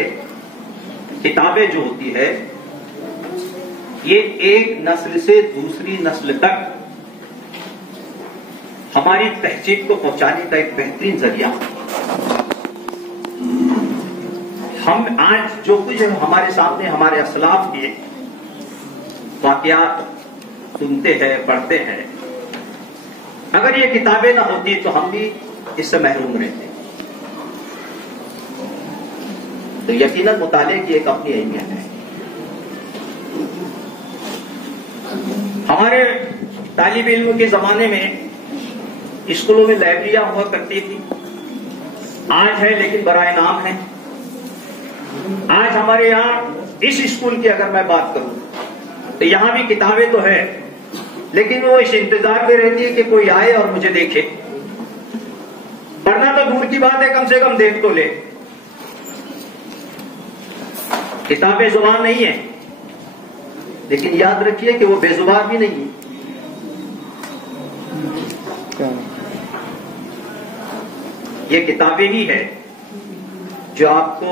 किताबें जो होती है ये एक नस्ल से दूसरी नस्ल तक हमारी तहजीब को पहुंचाने का एक बेहतरीन जरिया। हम आज जो कुछ हमारे सामने हमारे असलाफ के वाकयात सुनते हैं, पढ़ते हैं, अगर ये किताबें ना होती तो हम भी इससे महरूम रहते। तो यकीनन मुताले की एक अपनी अहमियत है। हमारे तालिब इल्म के जमाने में स्कूलों में लाइब्रेरियां हुआ करती थी, आज है लेकिन बराए नाम है। आज हमारे यहाँ इस स्कूल की अगर मैं बात करूं तो यहां भी किताबें तो है, लेकिन वो इस इंतजार में रहती है कि कोई आए और मुझे देखे। पढ़ना तो दूर की बात है, कम से कम देख तो ले। किताबें जुबान नहीं है, लेकिन याद रखिए कि वो बेजुबान भी नहीं है। ये किताबें ही है जो आपको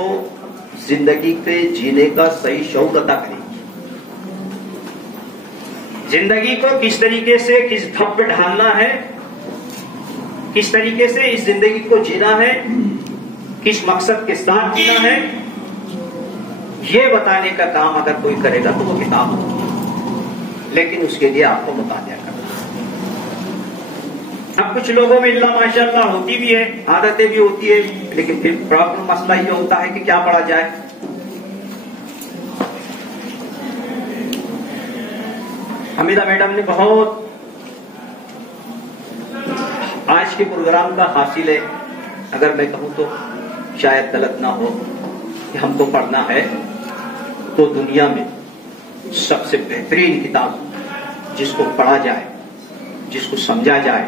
जिंदगी पे जीने का सही शौक अता करेगी। जिंदगी को किस तरीके से, किस ढब पे ढालना है, किस तरीके से इस जिंदगी को जीना है, किस मकसद के साथ जीना है, ये बताने का काम अगर कोई करेगा तो वो किताब होगी। लेकिन उसके लिए आपको मुतालिया करना। अब कुछ लोगों में इल्ला माशाअल्लाह होती भी है, आदतें भी होती है, लेकिन फिर प्रॉब्लम मसला ये होता है कि क्या पढ़ा जाए। हमीदा मैडम ने बहुत आज के प्रोग्राम का हासिल है, अगर मैं कहूं तो शायद गलत ना हो, कि हमको पढ़ना है तो दुनिया में सबसे बेहतरीन किताब जिसको पढ़ा जाए, जिसको समझा जाए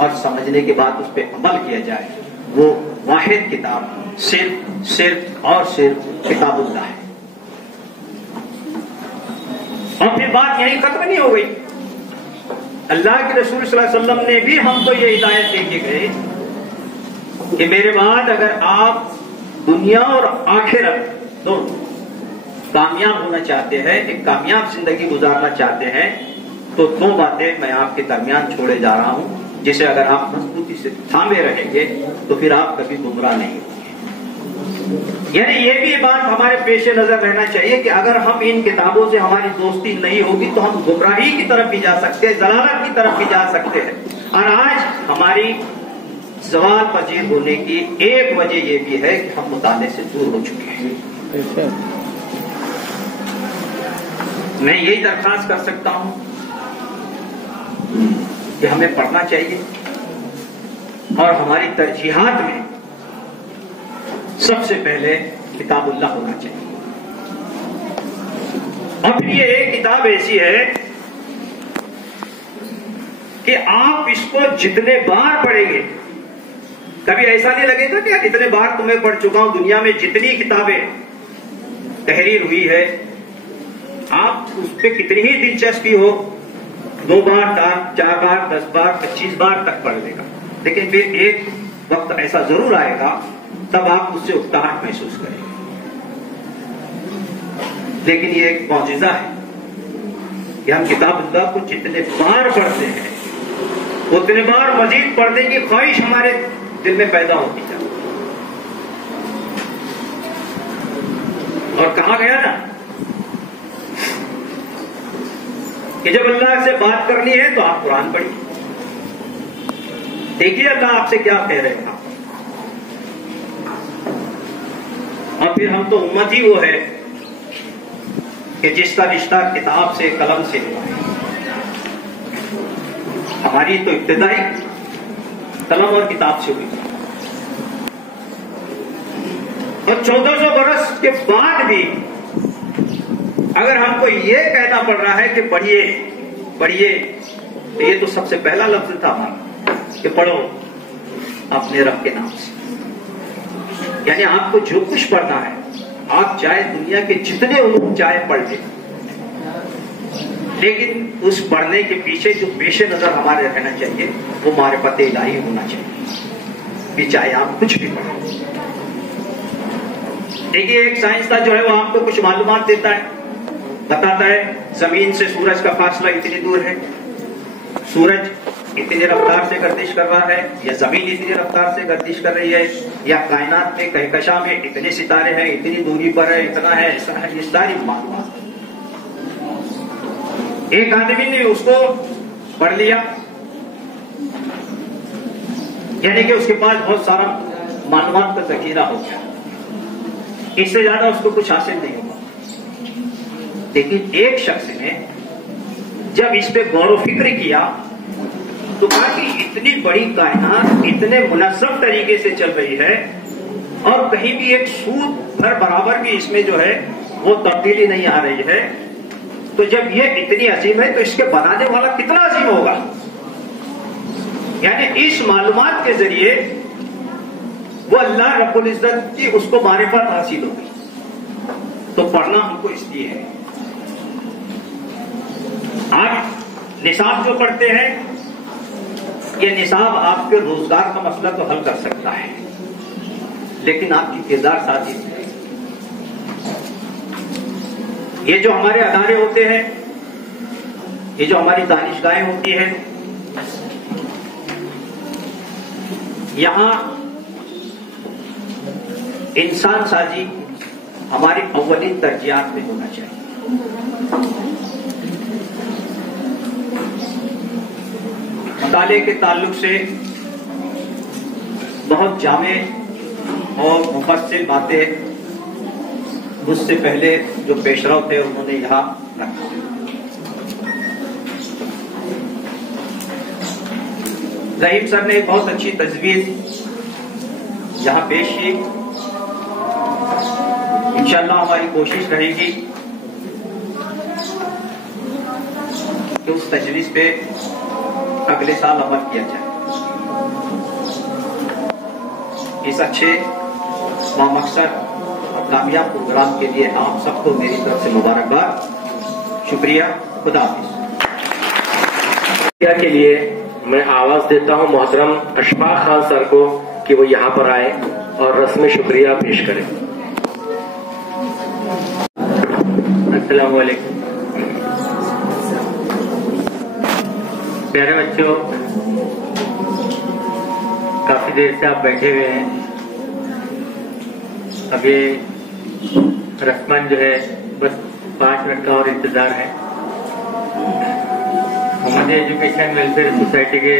और समझने के बाद उस पर अमल किया जाए, वो वाहिद किताब सिर्फ और सिर्फ किताबुल्लाह है। और फिर बात यही खत्म नहीं हो गई। अल्लाह के रसूल सल्लल्लाहु अलैहि वसल्लम ने भी हमको ये हिदायत दे के गए कि मेरे बाद अगर आप दुनिया और आखिरत दोनों कामयाब होना चाहते हैं, एक कामयाब जिंदगी गुजारना चाहते हैं, तो दो बातें मैं आपके दरमियान छोड़े जा रहा हूं, जिसे अगर आप मजबूती से थामे रहेंगे तो फिर आप कभी गुमराह नहीं होंगे। यानी ये भी बात हमारे पेश नजर रहना चाहिए कि अगर हम इन किताबों से हमारी दोस्ती नहीं होगी तो हम गुमराही की तरफ भी जा सकते हैं, जलालत की तरफ भी जा सकते हैं। और आज हमारी सवाल पजीर होने की एक वजह यह भी है कि हम मुताले से दूर हो चुके हैं। मैं यही दरखास्त कर सकता हूं कि हमें पढ़ना चाहिए और हमारी तरजीहात में सबसे पहले किताबुल्लाह होना चाहिए। और फिर ये एक किताब ऐसी है कि आप इसको जितने बार पढ़ेंगे कभी ऐसा नहीं लगेगा कि यार इतने बार तुम्हें पढ़ चुका हूं। दुनिया में जितनी किताबें तहरीर हुई है, आप उस पर कितनी ही दिलचस्पी हो, 2 बार, 4 बार, 10 बार, 25 बार तक पढ़ लेगा। लेकिन फिर एक वक्त ऐसा जरूर आएगा तब आप उससे उकताहट महसूस करेंगे। लेकिन ये एक मौजिज़ा है कि हम किताबुल्लाह को जितने बार पढ़ते हैं उतने बार मजीद पढ़ने की ख्वाहिश हमारे दिल में पैदा होती है। और कहा गया ना कि जब अल्लाह से बात करनी है तो आप कुरान पढ़िए, देखिए अल्लाह आपसे क्या कह रहे हैं। और फिर हम तो उम्मत ही वो है कि जिसका रिश्ता किताब से कलम से हुआ है। हमारी तो इब्तिदाई कलम और किताब से हुई और 1400 बरस के बाद भी अगर हमको ये कहना पड़ रहा है कि पढ़िए पढ़िए, तो ये तो सबसे पहला लफ्ज था हमारा कि पढ़ो अपने रब के नाम से। यानी आपको जो कुछ पढ़ना है आप चाहे दुनिया के जितने उलूम चाहे पढ़ लें, लेकिन उस पढ़ने के पीछे जो पेशे नजर हमारे रहना चाहिए वो मारिफत इलाही होना चाहिए, भी चाहे आप कुछ भी पढ़ें। देखिए एक साइंसदान जो है वो आपको कुछ मालूमात देता है, बताता है जमीन से सूरज का फासला इतनी दूर है, सूरज इतनी रफ्तार से गर्दिश कर रहा है, या जमीन इतनी रफ्तार से गर्दिश कर रही है, या कायनात में कहकशा में इतने सितारे हैं, इतनी दूरी पर है, इतना है, ऐसा है। ये सारी मालूमात एक आदमी ने उसको पढ़ लिया, यानी कि उसके पास बहुत सारा मालूमात का जखीरा हो गया, इससे ज्यादा उसको कुछ हासिल नहीं होगा। लेकिन एक शख्स ने जब इस पे गौर फिक्र किया तो कहा कि इतनी बड़ी कायनात इतने मुनज़्ज़म तरीके से चल रही है और कहीं भी एक सूद भर बराबर भी इसमें जो है वो तब्दीली नहीं आ रही है, तो जब ये इतनी अजीम है तो इसके बनाने वाला कितना अजीम होगा। यानी इस मालूमात के जरिए वो अल्लाह रब्बुल इज्जत की उसको मारिफत हासिल होगी। तो पढ़ना हमको इसलिए है। आप निसाब जो पढ़ते हैं, ये निसाब आपके रोजगार का मसला तो हल कर सकता है, लेकिन आपकी किरदार साथी नहीं। ये जो हमारे अदारे होते हैं, ये जो हमारी दानिशगाहें होती हैं, यहां इंसान साजी हमारी अव्वलीन तरजीहात में होना चाहिए। मुताले के ताल्लुक से बहुत जामे और मुफस्सिल बातें मुझसे पहले जो पेशरव थे उन्होंने यहां रखा। रहीम सर ने बहुत अच्छी तजवीज यहां पेश की। इंशाअल्लाह हमारी कोशिश रहेगी कि उस तजवीज पे अगले साल अमल किया जाए। इस अच्छे मामकसद और कामयाब प्रोग्राम के लिए आप सबको मेरी तरफ से मुबारकबाद। शुक्रिया। खुदा हाफिज़। के लिए मैं आवाज देता हूं मोहतरम अशफाक खान सर को कि वो यहाँ पर आए और रस्म शुक्रिया पेश करें। अस्सलाम वालेकुम। प्यारे बच्चों, काफी देर से आप बैठे हुए हैं। अब ये रस्मन जो है बस 5 मिनट का और इंतजार है। मोहम्मद एजुकेशन वेलफेयर सोसाइटी के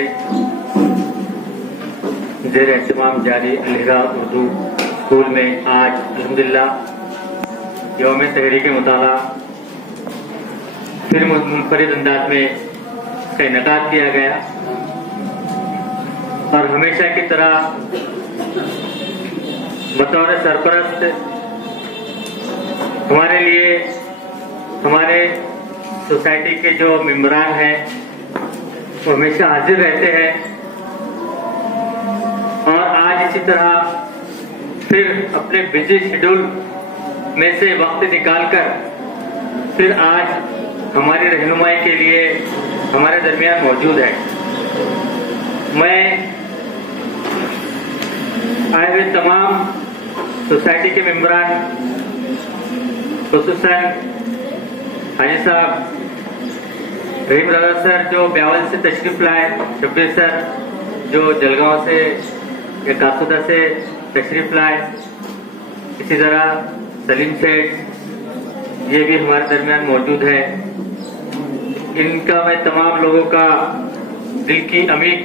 जेर एहतमाम जारी अलहिरा उर्दू स्कूल में आज अल्हम्दुलिल्लाह यौम तहरीक मुताला फिर मुनफरिद अंदाज में का इनेकाद किया गया और हमेशा की तरह बतौर सरपरस्त हमारे लिए हमारे सोसाइटी के जो मेंबरान हैं वो हमेशा हाजिर रहते हैं और आज इसी तरह फिर अपने बिजी शेड्यूल में से वक्त निकालकर फिर आज हमारी रहनुमाई के लिए हमारे दरमियान मौजूद है। मैं आए हुए तमाम सोसाइटी के मेंबरान, खुसूसन हाजी साहब रहीम राजा सर जो ब्यावल से तशरीफ लाए, शब्बीर सर जो जलगांव से या कासुदा से तशरीफ लाए, इसी तरह सलीम सेठ ये भी हमारे दरमियान मौजूद है। इनका मैं तमाम लोगों का दिल की अमीर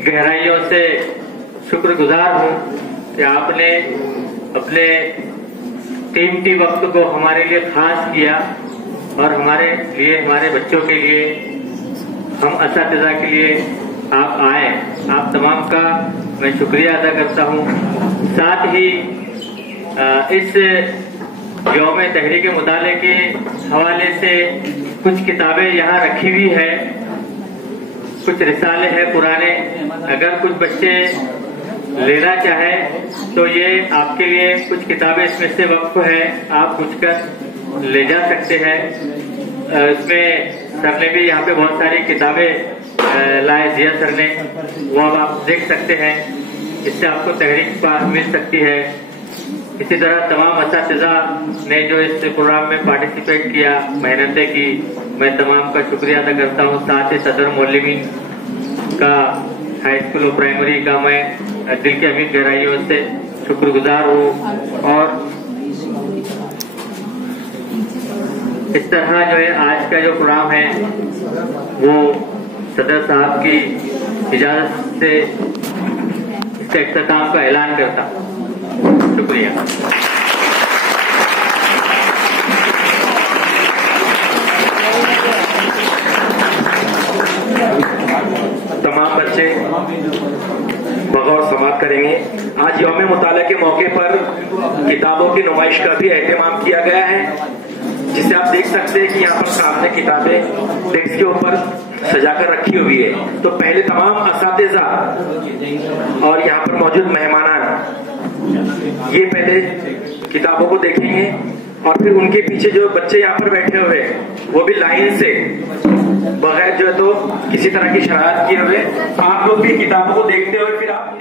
गहराइयों से शुक्रगुजार हूँ कि आपने अपने कीमती वक्त को हमारे लिए खास किया और हमारे लिए, हमारे बच्चों के लिए, हम असातिज़ा के लिए आप आए। आप तमाम का मैं शुक्रिया अदा करता हूँ। साथ ही इस यौम तहरीक मुताले के हवाले से कुछ किताबें यहाँ रखी हुई है, कुछ रिसाले हैं पुराने। अगर कुछ बच्चे लेना चाहे तो ये आपके लिए कुछ किताबें इसमें से वक्फ है, आप पूछकर ले जा सकते हैं। इसमें सर ने भी यहाँ पे बहुत सारी किताबें लाए दिया सर ने, वो अब आप देख सकते हैं। इससे आपको तहरीक मिल सकती है। इसी तरह तमाम असातिज़ा ने जो इस प्रोग्राम में पार्टिसिपेट किया, मेहनतें की, मैं तमाम का शुक्रिया अदा करता हूँ। साथ ही सदर मौलवीन का, हाई स्कूल और प्राइमरी का मैं दिल की अमीर गहराइयों से शुक्रगुजार हूँ। और इस तरह जो है आज का जो प्रोग्राम है वो सदर साहब की इजाजत से इसका इख्तिताम का ऐलान करता। शुक्रिया। तमाम बच्चे बगौर समाप्त करेंगे। आज यौम मुताला के मौके पर किताबों की नुमाइश का भी एहतमाम किया गया है, जिसे आप देख सकते हैं कि यहाँ पर सामने किताबें डेस्क के ऊपर सजाकर रखी हुई है। तो पहले तमाम असातिज़ा और यहाँ पर मौजूद मेहमानान ये पहले किताबों को देखेंगे और फिर उनके पीछे जो बच्चे यहाँ पर बैठे हुए हैं वो भी लाइन से बगैर जो है तो किसी तरह की शरारत किए हुए आप लोग भी किताबों को देखते हुए फिर आप